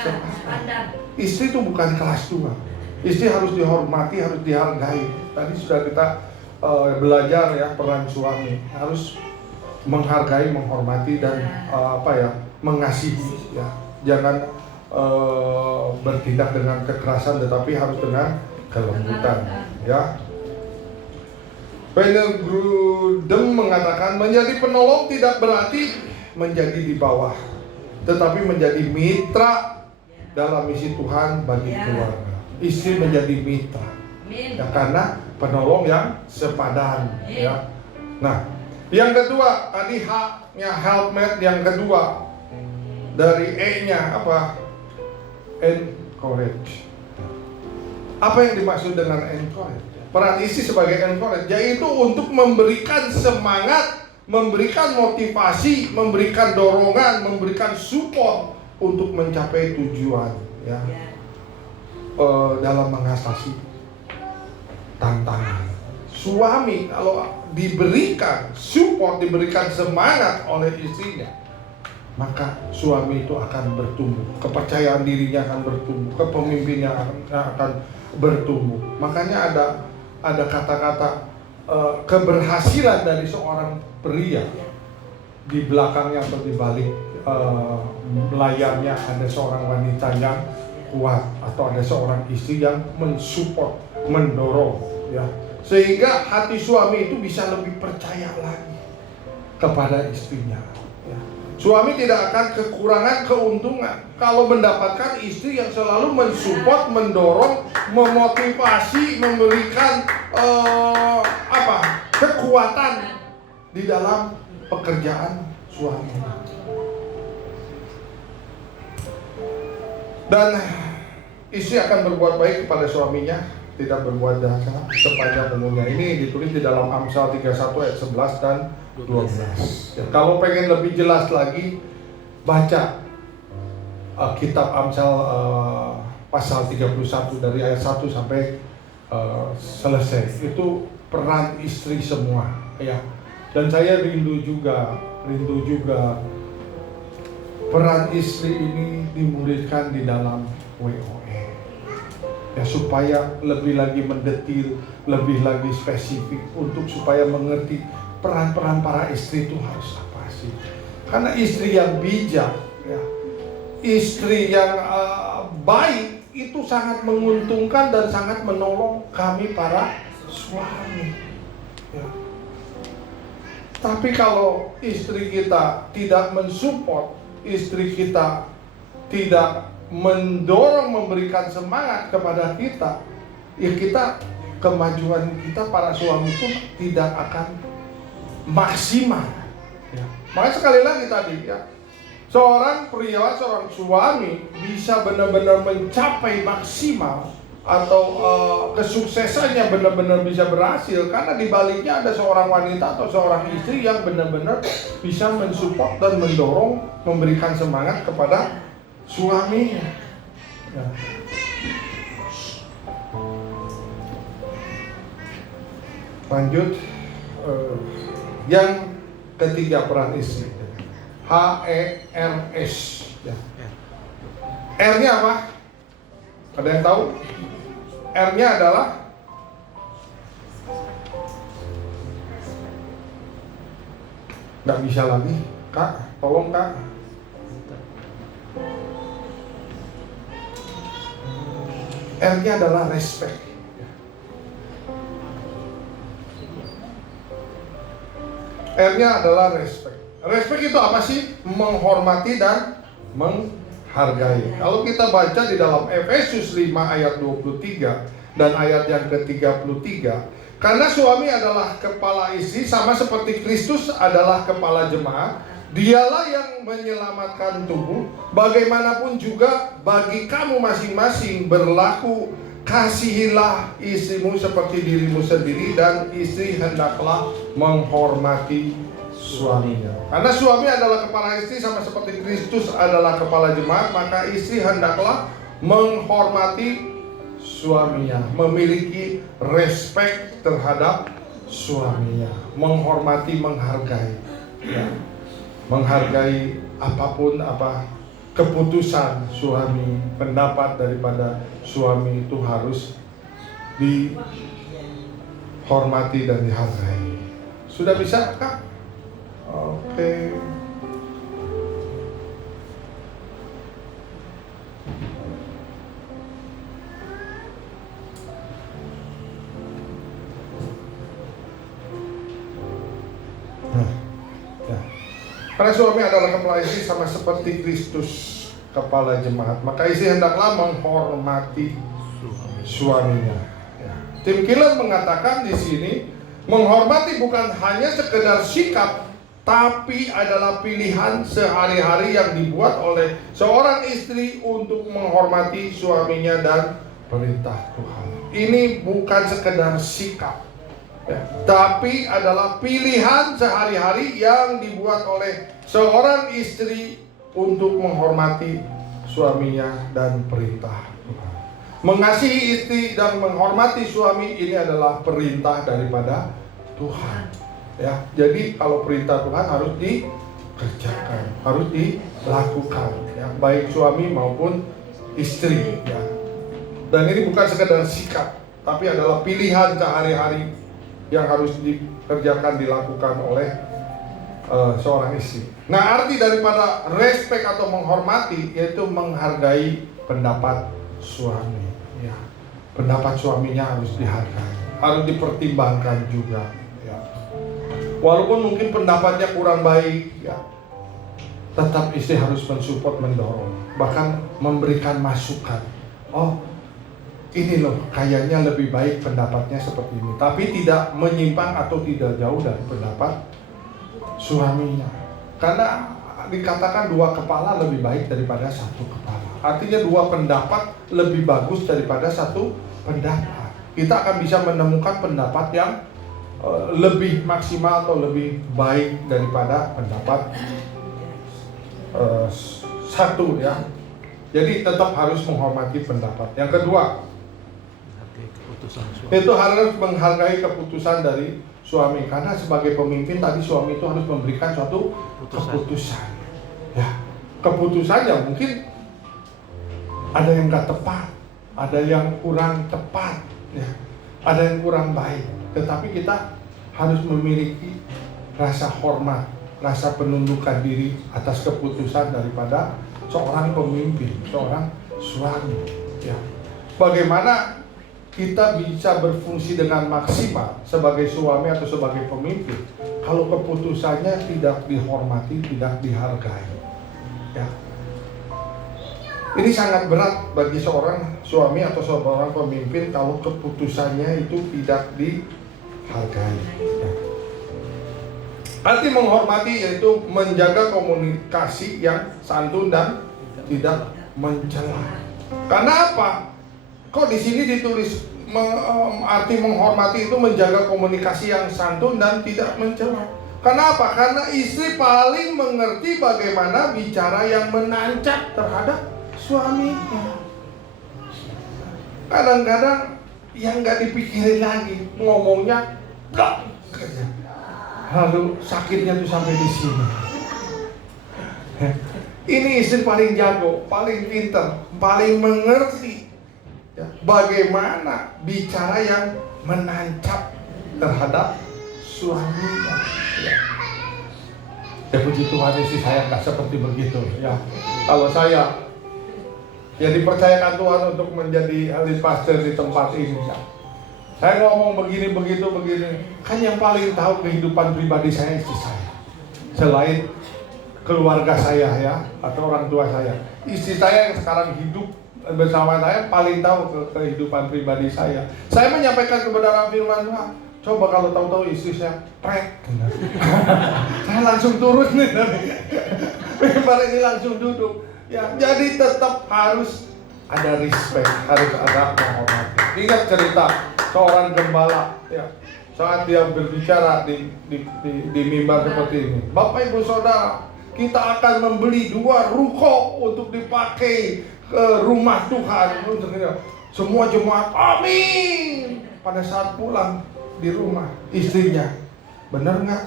sepadan. Istri itu bukan kelas 2. Istri harus dihormati, harus dihargai. Tadi sudah kita belajar ya, peran suami harus menghargai, menghormati dan mengasihi ya. Jangan bertindak dengan kekerasan, tetapi harus dengan kelembutan ya. Penel Grudem mengatakan menjadi penolong tidak berarti menjadi di bawah, tetapi menjadi mitra dalam misi Tuhan bagi keluarga. Istri menjadi mitra ya, karena penolong yang sepadan ya. Nah, yang kedua tadi H-nya helpmate, yang kedua dari E-nya apa? Encourage. Apa yang dimaksud dengan encourage? Peran istri sebagai encourage, yaitu untuk memberikan semangat, memberikan motivasi, memberikan dorongan, memberikan support untuk mencapai tujuan, ya. Dalam mengatasi tantangan. Suami kalau diberikan support, diberikan semangat oleh istrinya, maka suami itu akan bertumbuh, kepercayaan dirinya akan bertumbuh, kepemimpinannya akan bertumbuh. Makanya ada kata-kata keberhasilan dari seorang pria, di belakangnya atau di balik layarnya ada seorang wanita yang kuat, atau ada seorang istri yang mensupport, mendorong, ya, sehingga hati suami itu bisa lebih percaya lagi kepada istrinya, ya. Suami tidak akan kekurangan keuntungan kalau mendapatkan istri yang selalu mensupport, mendorong, memotivasi, memberikan kekuatan di dalam pekerjaan suami. Dan istri akan berbuat baik kepada suaminya, tidak berbuat jahat sepanjang umurnya. Ini ditulis di dalam Amsal 31 ayat 11 dan 12. Ya, kalau pengen lebih jelas lagi, baca kitab Amsal pasal 31 dari ayat 1 sampai selesai. Itu peran istri semua, ya. Dan saya rindu juga peran istri ini dimuridkan di dalam WOE, ya, supaya lebih lagi mendetil, lebih lagi spesifik, untuk supaya mengerti peran-peran para istri itu harus apa sih. Karena istri yang bijak, ya, istri yang baik itu sangat menguntungkan dan sangat menolong kami para suami, ya. Tapi kalau istri kita tidak mensupport, istri kita tidak mendorong, memberikan semangat kepada kita, ya, kemajuan kita para suami pun tidak akan maksimal, ya. Makanya sekali lagi tadi, ya, seorang pria, seorang suami bisa benar-benar mencapai maksimal atau kesuksesannya benar-benar bisa berhasil karena di baliknya ada seorang wanita atau seorang istri yang benar-benar bisa mensupport dan mendorong, memberikan semangat kepada suaminya, ya. Lanjut, yang ketiga peran istri, HERS, ya. R-nya apa? Ada yang tahu? R-nya adalah nggak bisa lagi, Kak, tolong Kak. R-nya adalah respect. R-nya adalah respect. Respect itu apa sih? Menghormati dan menghargai. Kalau kita baca di dalam Efesus 5 ayat 23 dan ayat yang ke-33, karena suami adalah kepala istri sama seperti Kristus adalah kepala jemaat, dialah yang menyelamatkan tubuh. Bagaimanapun juga bagi kamu masing-masing berlaku, kasihilah istrimu seperti dirimu sendiri, dan istri hendaklah menghormati suaminya. Karena suami adalah kepala istri sama seperti Kristus adalah kepala jemaat, maka istri hendaklah menghormati suaminya, memiliki respect terhadap suaminya, menghormati, menghargai, ya. Menghargai apapun keputusan suami, pendapat daripada suami itu harus dihormati dan dihargai. Sudah bisa, Kak? Oke. Karena suami adalah kepala istri sama seperti Kristus kepala jemaat, maka istri hendaklah menghormati suaminya. Ya. Tim Keller mengatakan di sini, menghormati bukan hanya sekedar sikap, tapi adalah pilihan sehari-hari yang dibuat oleh seorang istri untuk menghormati suaminya dan perintah Tuhan. ini bukan sekedar sikap, ya, tapi adalah pilihan sehari-hari yang dibuat oleh seorang istri untuk menghormati suaminya dan perintah Tuhan. Mengasihi istri dan menghormati suami ini adalah perintah daripada Tuhan. Ya, jadi kalau perintah Tuhan harus dikerjakan, harus dilakukan, ya, baik suami maupun istri. Ya. Dan ini bukan sekedar sikap, tapi adalah pilihan sehari-hari yang harus dikerjakan, dilakukan oleh seorang istri. Nah, arti daripada respect atau menghormati yaitu menghargai pendapat suami. Ya, pendapat suaminya harus dihargai, harus dipertimbangkan juga. Ya. Walaupun mungkin pendapatnya kurang baik, ya, tetap istri harus mensupport, mendorong, bahkan memberikan masukan. Oh, ini loh, kayaknya lebih baik pendapatnya seperti ini, tapi tidak menyimpang atau tidak jauh dari pendapat suaminya. Karena dikatakan dua kepala lebih baik daripada satu kepala. Artinya dua pendapat lebih bagus daripada satu pendapat. Kita akan bisa menemukan pendapat yang lebih maksimal atau lebih baik daripada pendapat satu, ya. Jadi tetap harus menghormati pendapat. Yang kedua, itu harus menghargai keputusan dari suami. Karena sebagai pemimpin tadi suami itu harus memberikan suatu keputusan. Ya, keputusan yang mungkin ada yang nggak tepat, ada yang kurang tepat, ya, ada yang kurang baik. Tetapi kita harus memiliki rasa hormat, rasa penundukan diri atas keputusan daripada seorang pemimpin, seorang suami. Ya. Bagaimana kita bisa berfungsi dengan maksimal sebagai suami atau sebagai pemimpin kalau keputusannya tidak dihormati, tidak dihargai. Ya. Ini sangat berat bagi seorang suami atau seorang pemimpin kalau keputusannya itu tidak dihargai. Ya. Arti menghormati yaitu menjaga komunikasi yang santun dan tidak mencela. Karena apa? Kok di sini ditulis arti menghormati itu menjaga komunikasi yang santun dan tidak mencela. Kenapa? Karena istri paling mengerti bagaimana bicara yang menancap terhadap suaminya. Kadang-kadang yang nggak dipikirin lagi, ngomongnya blak, lalu sakitnya tuh sampai di sini. Ini istri paling jago, paling pintar, paling mengerti, ya, bagaimana bicara yang menancap terhadap suaminya. Ya puji Tuhan, istri saya nggak seperti begitu. Ya, kalau saya ya dipercayakan Tuhan untuk menjadi ahli pastor di tempat ini, ya, saya ngomong begini, begitu, begini. Kan yang paling tahu kehidupan pribadi saya istri saya. Selain keluarga saya, ya, atau orang tua saya. Istri saya yang sekarang hidup bersama saya paling tahu kehidupan pribadi saya. Saya menyampaikan kebenaran firman Tuhan. Coba kalau tahu-tahu istri saya prek. Saya langsung turun nih. Mimbar ini langsung duduk. Ya, jadi tetap harus ada respect, harus ada penghormatan. Ingat cerita seorang gembala, ya, saat dia berbicara di mimbar seperti ini. Bapak Ibu Saudara, kita akan membeli 2 ruko untuk dipakai ke rumah Tuhan. Semua jemaat amin. Pada saat pulang di rumah istrinya, benar nggak?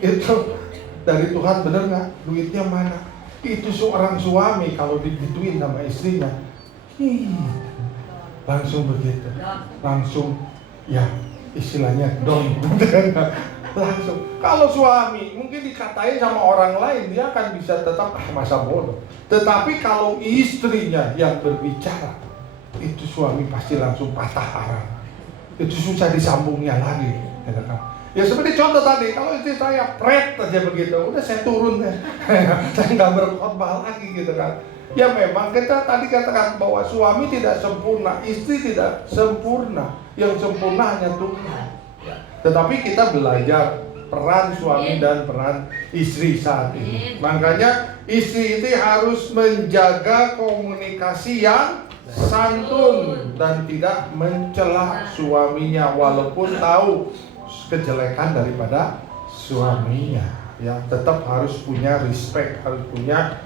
Itu dari Tuhan, benar nggak? Duitnya mana? Itu seorang suami kalau digituin sama istrinya, langsung begitu, langsung ya istilahnya down. Langsung. Kalau suami mungkin dikatain sama orang lain, dia akan bisa tetap masa bodoh. Tetapi kalau istrinya yang berbicara, itu suami pasti langsung patah arang. Itu susah disambungnya lagi. Ya seperti contoh tadi, kalau istri saya pret aja begitu, udah saya turun ya. Saya nggak berkhotbah lagi gitu kan. Ya memang kita tadi katakan bahwa suami tidak sempurna, istri tidak sempurna. Yang sempurna hanya Tuhan. Tetapi kita belajar peran suami dan peran istri saat ini. Makanya Istri itu harus menjaga komunikasi yang santun dan tidak mencela suaminya walaupun tahu kejelekan daripada suaminya. Ya, tetap harus punya respect, harus punya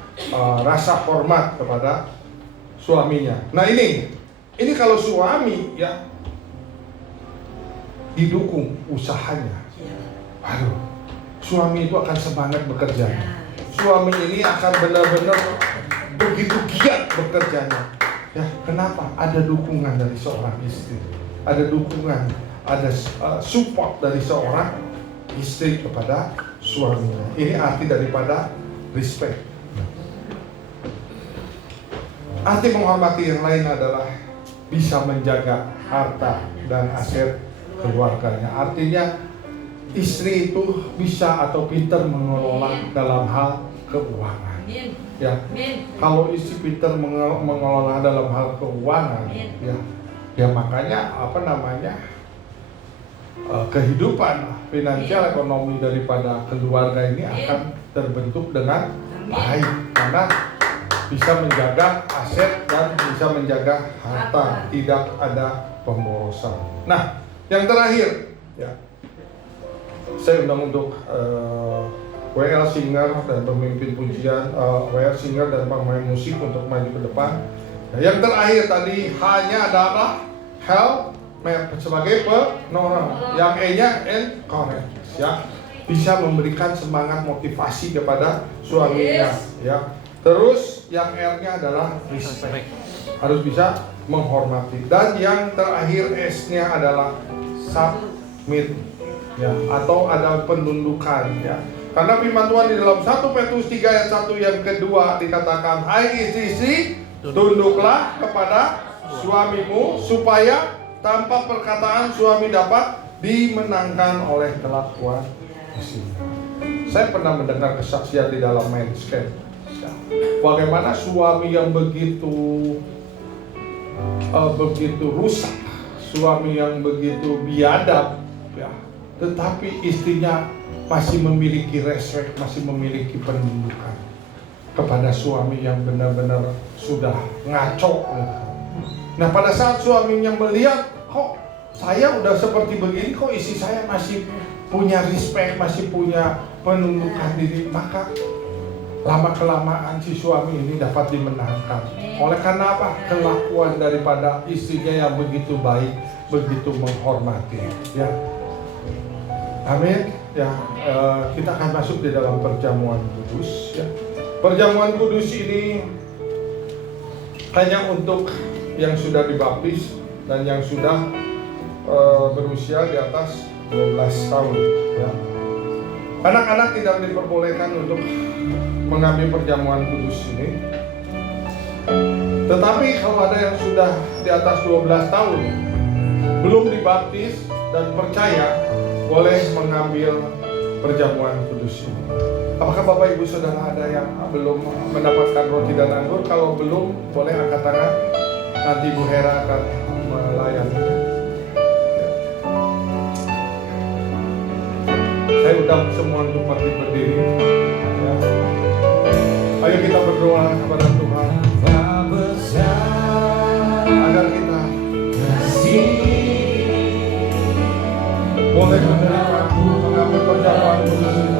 rasa hormat kepada suaminya. Nah ini kalau suami ya didukung usahanya, waduh, suami itu akan semangat bekerja. Suami ini akan benar-benar begitu giat bekerjanya. Ya, kenapa? Ada dukungan dari seorang istri, ada dukungan, ada support dari seorang istri kepada suaminya. Ini arti daripada respect. Arti menghormati yang lain adalah bisa menjaga harta dan aset keluarganya. Artinya istri itu bisa atau pintar mengelola dalam hal keuangan. Ya, kalau istri pintar mengelola dalam hal keuangan, ya makanya kehidupan finansial ekonomi daripada keluarga ini akan terbentuk dengan baik karena bisa menjaga aset dan bisa menjaga harta, tidak ada pemborosan. Nah, yang terakhir, ya, saya undang untuk WL Singer dan pemimpin pujian, WL Singer dan pemain musik untuk maju ke depan. Nah, yang terakhir tadi hanya adalah help sebagai penolong, yang E-nya encourage, ya, bisa memberikan semangat motivasi kepada suaminya, ya. Terus yang R-nya adalah respect, harus bisa menghormati. Dan yang terakhir S-nya adalah submit, ya, atau ada penundukan, ya. Karena firman Tuhan di dalam 1 Petrus 3 ayat 1 yang kedua dikatakan, hai istri-istri, tunduklah kepada suamimu supaya tanpa perkataan suami dapat dimenangkan oleh kelakuan istrinya. Saya pernah mendengar kesaksian di dalam Mainscape, bagaimana suami yang begitu rusak, suami yang begitu biadab, ya, tetapi istrinya masih memiliki respect, masih memiliki penundukan kepada suami yang benar-benar sudah ngaco. Nah, pada saat suaminya melihat, kok saya udah seperti begini, kok istri saya masih punya respect, masih punya penundukan diri, maka lama-kelamaan si suami ini dapat dimenangkan. Oleh karena apa? Kelakuan daripada istrinya yang begitu baik, begitu menghormati. Ya, amin. Ya, kita akan masuk di dalam perjamuan kudus. Ya. Perjamuan kudus ini hanya untuk yang sudah dibaptis dan yang sudah berusia di atas 12 tahun. Ya. Anak-anak tidak diperbolehkan untuk mengambil perjamuan kudus ini. Tetapi kalau ada yang sudah di atas 12 tahun, belum dibaptis dan percaya, boleh mengambil perjamuan kudus ini. Apakah Bapak Ibu Saudara ada yang belum mendapatkan roti dan anggur? Kalau belum, boleh angkat tangan. Nanti Bu Hera akan melayani. Saya undang semua untuk berdiri. Ya. Ayo kita berdoa kepada Tuhan agar kita boleh mengambil perjamuan kudus ini.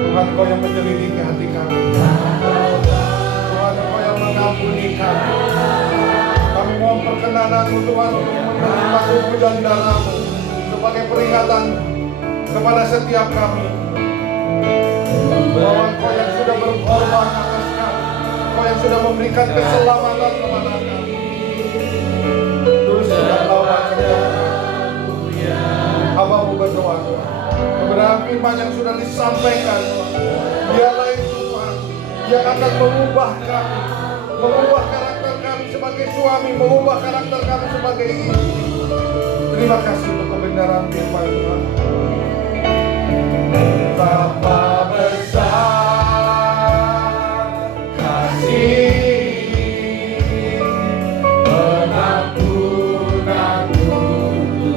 Tuhan, Kau yang menyelidiki hati kami. Tuhan, Kau yang mengampuni kami. Kami mohon perkenanan-Mu Tuhan untuk menerima tubuh dan darah-Mu sebagai peringatan kepada setiap kami. Bahwa Kau yang sudah berkorban atas kami, Kau yang sudah memberikan keselamatan kepada kami. Terus dan lawan Hamba-Mu berdoa Tuhan, kebenaran firman yang sudah disampaikan biarlah itu Tuhan yang akan mengubah kami, mengubah karakter kami sebagai suami, mengubah karakter kami sebagai istri. Terima kasih untuk kebenaran firman Tuhan. Betapa besar kasih pengampunan-Mu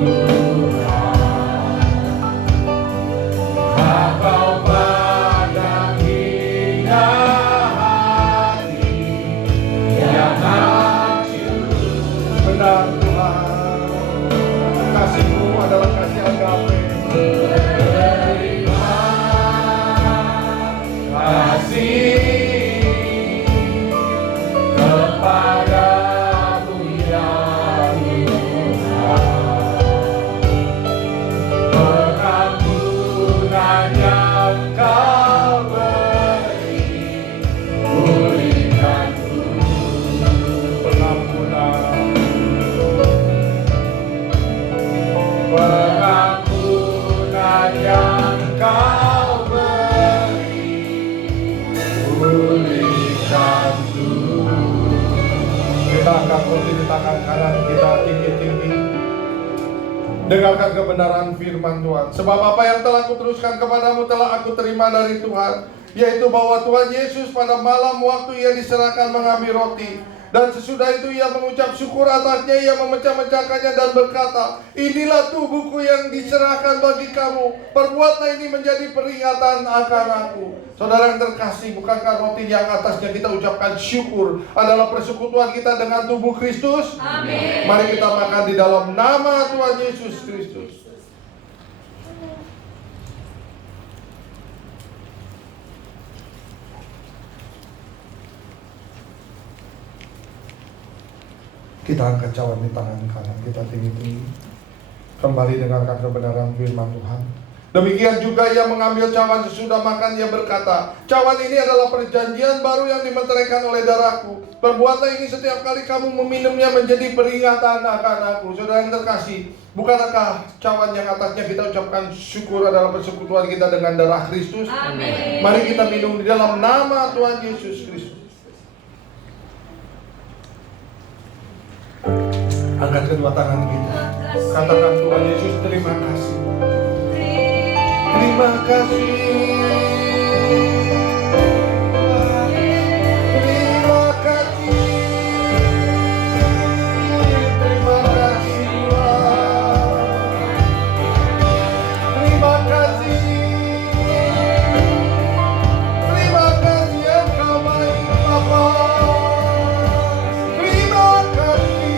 Tuhan, Kau pandang kasih kepadamu ya Tuhan, pengampunan yang Kau beri, pulihkanku. Pengampunan yang Kau beri, pulihkanku. Kita angkat roti di tangan kanan kita tinggi-tinggi. Dengarkan kebenaran firman Tuhan. Sebab apa yang telah kuteruskan kepadamu telah aku terima dari Tuhan, yaitu bahwa Tuhan Yesus pada malam waktu Ia diserahkan mengambil roti, dan sesudah itu Ia mengucap syukur atasnya, Ia memecah-mecahkannya dan berkata, inilah tubuhku yang diserahkan bagi kamu, perbuatlah ini menjadi peringatan akan aku. Saudara yang terkasih, bukankah roti yang atasnya kita ucapkan syukur adalah persekutuan kita dengan tubuh Kristus? Amin. Mari kita makan di dalam nama Tuhan Yesus Kristus. Kita angkat cawan di tangan kanan kita tinggi-tinggi. Kembali dengarkan kebenaran firman Tuhan. Demikian juga Ia mengambil cawan sesudah makan, Ia berkata, cawan ini adalah perjanjian baru yang dimeteraikan oleh darahku. Perbuatlah ini setiap kali kamu meminumnya menjadi peringatan akan aku. Saudara yang terkasih, bukankah cawan yang atasnya kita ucapkan syukur adalah persekutuan kita dengan darah Kristus? Amin. Mari kita minum di dalam nama Tuhan Yesus Kristus. Angkat kedua tangan kita. Katakan, Tuhan Yesus, terima kasih. Terima kasih. Terima kasih. Terima kasih Tuhan. Terima kasih. Terima kasih Engkau baik Bapa. Terima kasih.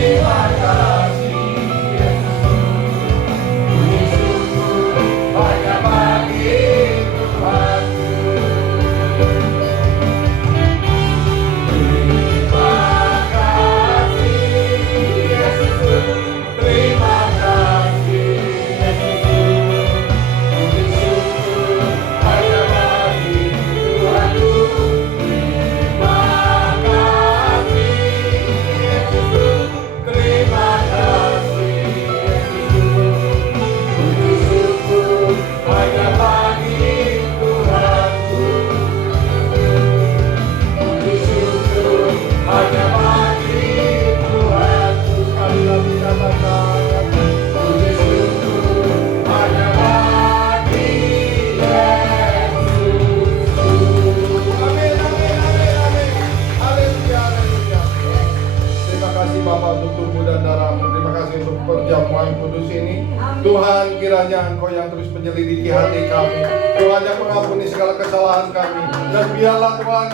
Terima kasih. Tuhan, kiranya Engkau yang terus menyelidiki hati kami. Tuhan yang mengampuni segala kesalahan kami. Dan biarlah Tuhan,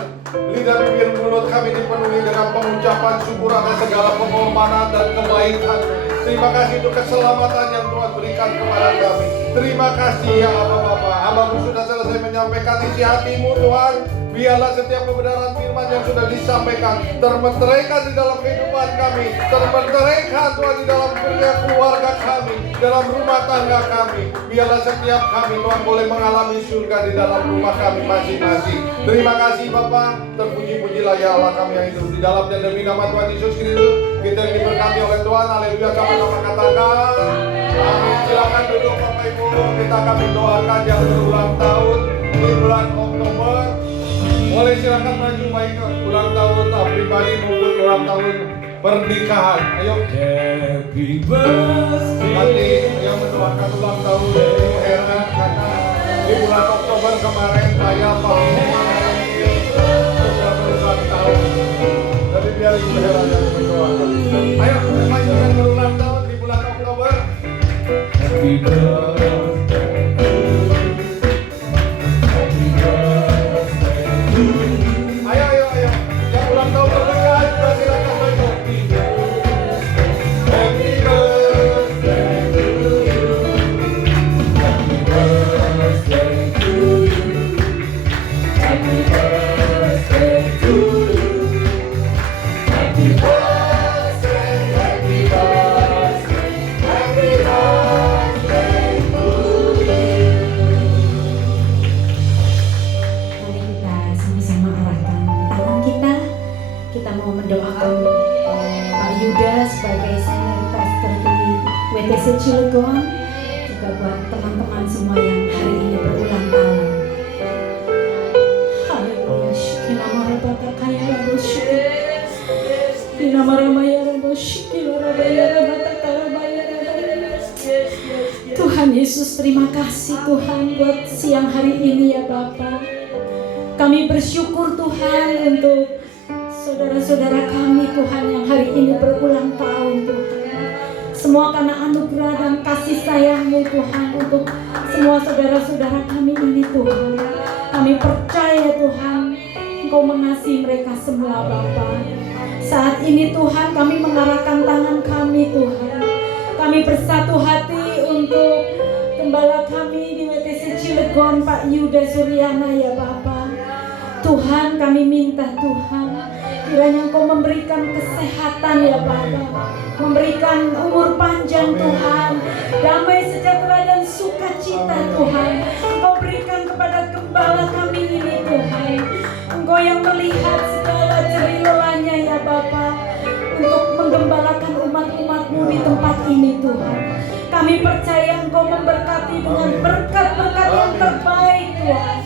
lidah bibir mulut kami dipenuhi dengan pengucapan syukur atas segala pengorbanan dan kebaikan. Terima kasih untuk keselamatan yang Tuhan berikan kepada kami. Terima kasih ya Abba Bapa. Hamba-Mu sudah selesai menyampaikan isi hati-Mu Tuhan. Biarlah setiap kebenaran firman yang sudah disampaikan termenteraikan di dalam kehidupan kami, termenteraikan Tuhan di dalam keluarga kami, dalam rumah tangga kami. Biarlah setiap kami Tuhan boleh mengalami surga di dalam rumah kami masing-masing. Terima kasih Bapa. Terpuji-pujilah ya Allah kami yang hidup di dalam dan demi nama Tuhan Yesus Kristus. Kita yang diberkati oleh Tuhan. Haleluya. Sama-sama katakan amin. Silakan duduk Bapak Ibu. Kita akan mendoakan yang berulang tahun di bulan Oktober. Boleh silakan maju baik ulang tahun pribadi maupun ulang tahun pernikahan. Ayo. Happy birthday. Nanti yang mendoakan ulang tahun Ibu Hera karena di bulan Oktober kemarin saya Pak sudah berulang tahun. Jadi biar Ibu Hera yang berdoakan. Ayo maju yang berulang tahun di bulan Oktober. Happy birthday. Cilegon, juga buat teman-teman semua yang hari ini berulang tahun. Haleluya, syukur nama Rabbaka kaya lagu syukur. Di nama Ramaya Rabu syukur Ramaya Rabbaka Ramaya Rabbaka. Tuhan Yesus, terima kasih Tuhan buat siang hari ini ya Bapa. Kami bersyukur Tuhan untuk saudara-saudara kami Tuhan yang hari ini berulang tahun Tuhan. Semua karena anugerah dan kasih sayang-Mu Tuhan untuk semua saudara-saudara kami ini Tuhan. Kami percaya Tuhan Engkau mengasihi mereka semua Bapa. Saat ini Tuhan kami mengarahkan tangan kami Tuhan. Kami bersatu hati untuk gembala kami di WTC Cilegon Pak Yuda Suryana ya Bapa. Tuhan kami minta Tuhan kiranya Engkau memberikan kesehatan ya Bapa, memberikan umur panjang Tuhan, damai sejahtera dan sukacita Tuhan. Engkau berikan kepada gembala kami ini Tuhan. Engkau yang melihat segala jerih lelahnya ya Bapa untuk menggembalakan umat-umat-Mu di tempat ini Tuhan. Kami percaya Engkau memberkati dengan berkat-berkat yang terbaik Tuhan.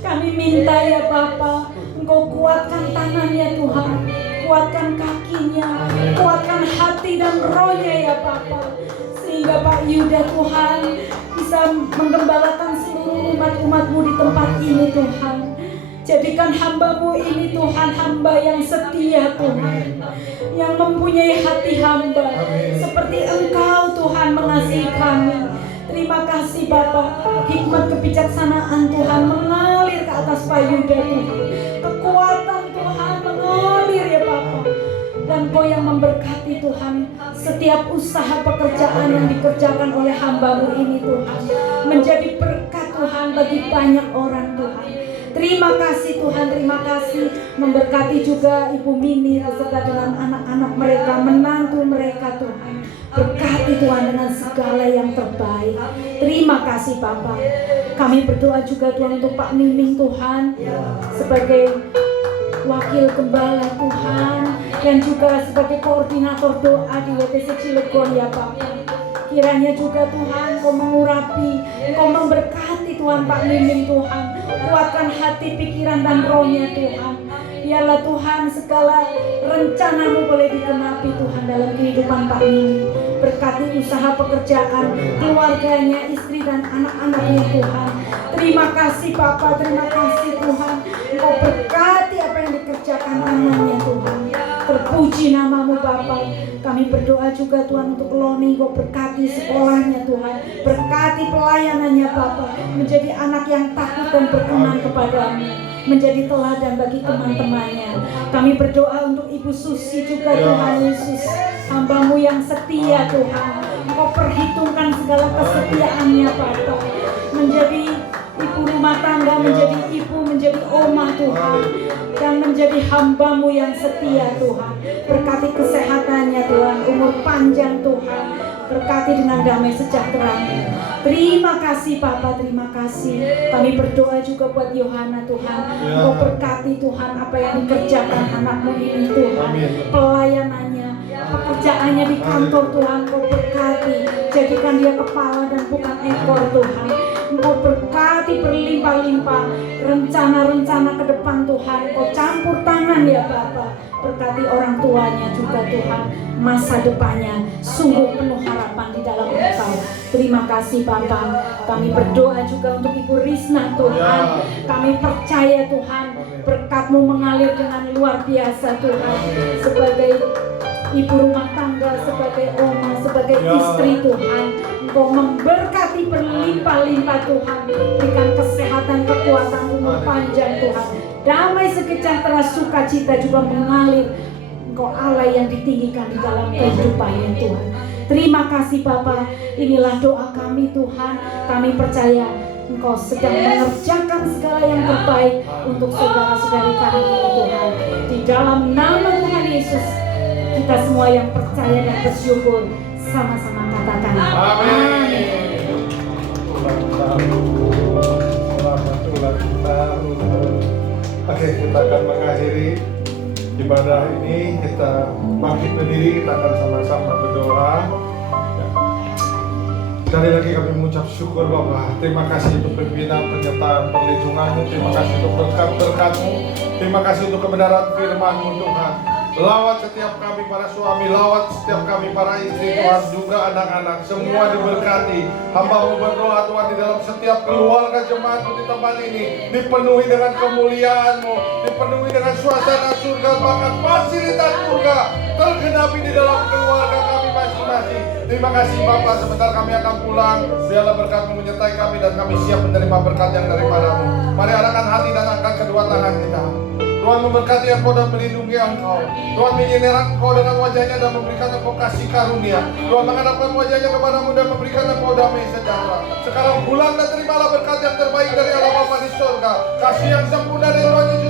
Kami minta ya Bapa, Engkau kuatkan tangannya Tuhan, kuatkan kakinya, kuatkan hati dan rohnya ya Bapa, sehingga Pak Yuda Tuhan bisa menggembalakan seluruh umat-umat-Mu di tempat ini Tuhan. Jadikan hamba-Mu ini Tuhan hamba yang setia Tuhan, yang mempunyai hati hamba seperti Engkau Tuhan mengasihi kami. Terima kasih Bapa, hikmat kebijaksanaan Tuhan mengalir ke atas Pak Yuda Tuhan, kekuatan Tuhan mengalir ya Bapa, dan Kau yang memberkati Tuhan setiap usaha pekerjaan yang dikerjakan oleh hamba-Mu ini Tuhan, menjadi berkat Tuhan bagi banyak orang Tuhan. Terima kasih Tuhan, terima kasih. Memberkati juga Ibu Mini beserta dengan anak-anak mereka, menantu mereka Tuhan. Berkati Tuhan dengan segala yang terbaik. Terima kasih Bapa. Kami berdoa juga Tuhan untuk Pak Miming Tuhan sebagai wakil gembala Tuhan, dan juga sebagai koordinator doa di WTC Cilegon ya Bapa. Kiranya juga Tuhan Kau mengurapi, Kau memberkati Tuhan Pak Miming Tuhan. Kuatkan hati, pikiran dan rohnya Tuhan. Biarlah Tuhan segala rencana-Mu boleh digenapi Tuhan dalam kehidupan Pak Miming. Berkati usaha pekerjaan, keluarganya, istri dan anak-anaknya Tuhan. Terima kasih Bapa, terima kasih Tuhan. Engkau berkati apa yang dikerjakan tangannya Tuhan. Terpuji nama-Mu Bapa. Kami berdoa juga Tuhan untuk Loni, Kau berkati sekolahnya Tuhan, berkati pelayanannya Bapa, menjadi anak yang takut dan berkenan kepada-Mu, menjadi teladan bagi teman-temannya. Kami berdoa untuk Ibu Susi juga Tuhan Yesus, hamba-Mu yang setia Tuhan. Engkau perhitungkan segala kesetiaannya Bapa, menjadi ibu rumah tangga, menjadi ibu, menjadi oma Tuhan, dan menjadi hamba-Mu yang setia Tuhan. Berkati kesehatannya Tuhan, umur panjang Tuhan, berkati dengan damai sejahtera-Mu. Terima kasih Bapa, terima kasih. Kami berdoa juga buat Yohana Tuhan. Engkau berkati Tuhan apa yang dikerjakan anak-Mu ini Tuhan, pelayanannya, pekerjaannya di kantor Tuhan. Engkau berkati, jadikan dia kepala dan bukan ekor Tuhan. Engkau berkati berlimpah-limpah rencana-rencana ke depan Tuhan. Engkau campur tangan ya Bapa. Berkati orang tuanya juga Tuhan, masa depannya sungguh penuh harapan di dalam Engkau. Terima kasih Bapa. Kami berdoa juga untuk Ibu Risna Tuhan. Kami percaya Tuhan Berkat-Mu mengalir dengan luar biasa Tuhan. Sebagai ibu rumah tangga, sebagai oma, sebagai istri Tuhan, Engkau memberkati berlimpah-limpah Tuhan. Berikan kesehatan, kekuatan, umur panjang Tuhan. Damai, sejahtera, sukacita juga mengalir. Engkau Allah yang ditinggikan di dalam kehidupan Tuhan. Terima kasih Bapa. Inilah doa kami Tuhan. Kami percaya Engkau sedang mengerjakan segala yang terbaik untuk saudara-saudari kami ini Tuhan. Di dalam nama Tuhan Yesus, kita semua yang percaya dan bersyukur sama-sama katakan amin. Oke, kita akan mengakhiri ibadah ini. Kita bangkit berdiri, kita akan sama-sama berdoa. Sekali lagi kami mengucap syukur Bapa. Terima kasih untuk pembinaan, penyertaan, perlindungan-Mu. Terima kasih untuk berkat-berkat-Mu. Terima kasih untuk kebenaran firman-Mu Tuhan. Lawat setiap kami para suami, lawat setiap kami para istri Tuhan, juga anak-anak, semua diberkati. Hamba-Mu berdoa Tuhan di dalam setiap keluarga jemaat-Mu di tempat ini dipenuhi dengan kemuliaan-Mu, dipenuhi dengan suasana surga, bahkan fasilitas surga tergenapi di dalam keluarga kami masing-masing. Terima kasih Bapak, sebentar kami akan pulang. Biarlah berkat-Mu menyertai kami dan kami siap menerima berkat yang daripada-Mu. Mari arahkan hati dan angkat kedua tangan kita. Tuhan memberkati Engkau dan melindungi Engkau. Tuhan menyinari Engkau dengan wajahnya dan memberikan Engkau kasih karunia. Tuhan menghadapkan wajahnya kepadamu dan memberikan Engkau damai sejahtera. Sekarang pulang dan terimalah berkat yang terbaik dari Allah Bapa di surga. Kasih yang sempurna dari Tuhan Yesus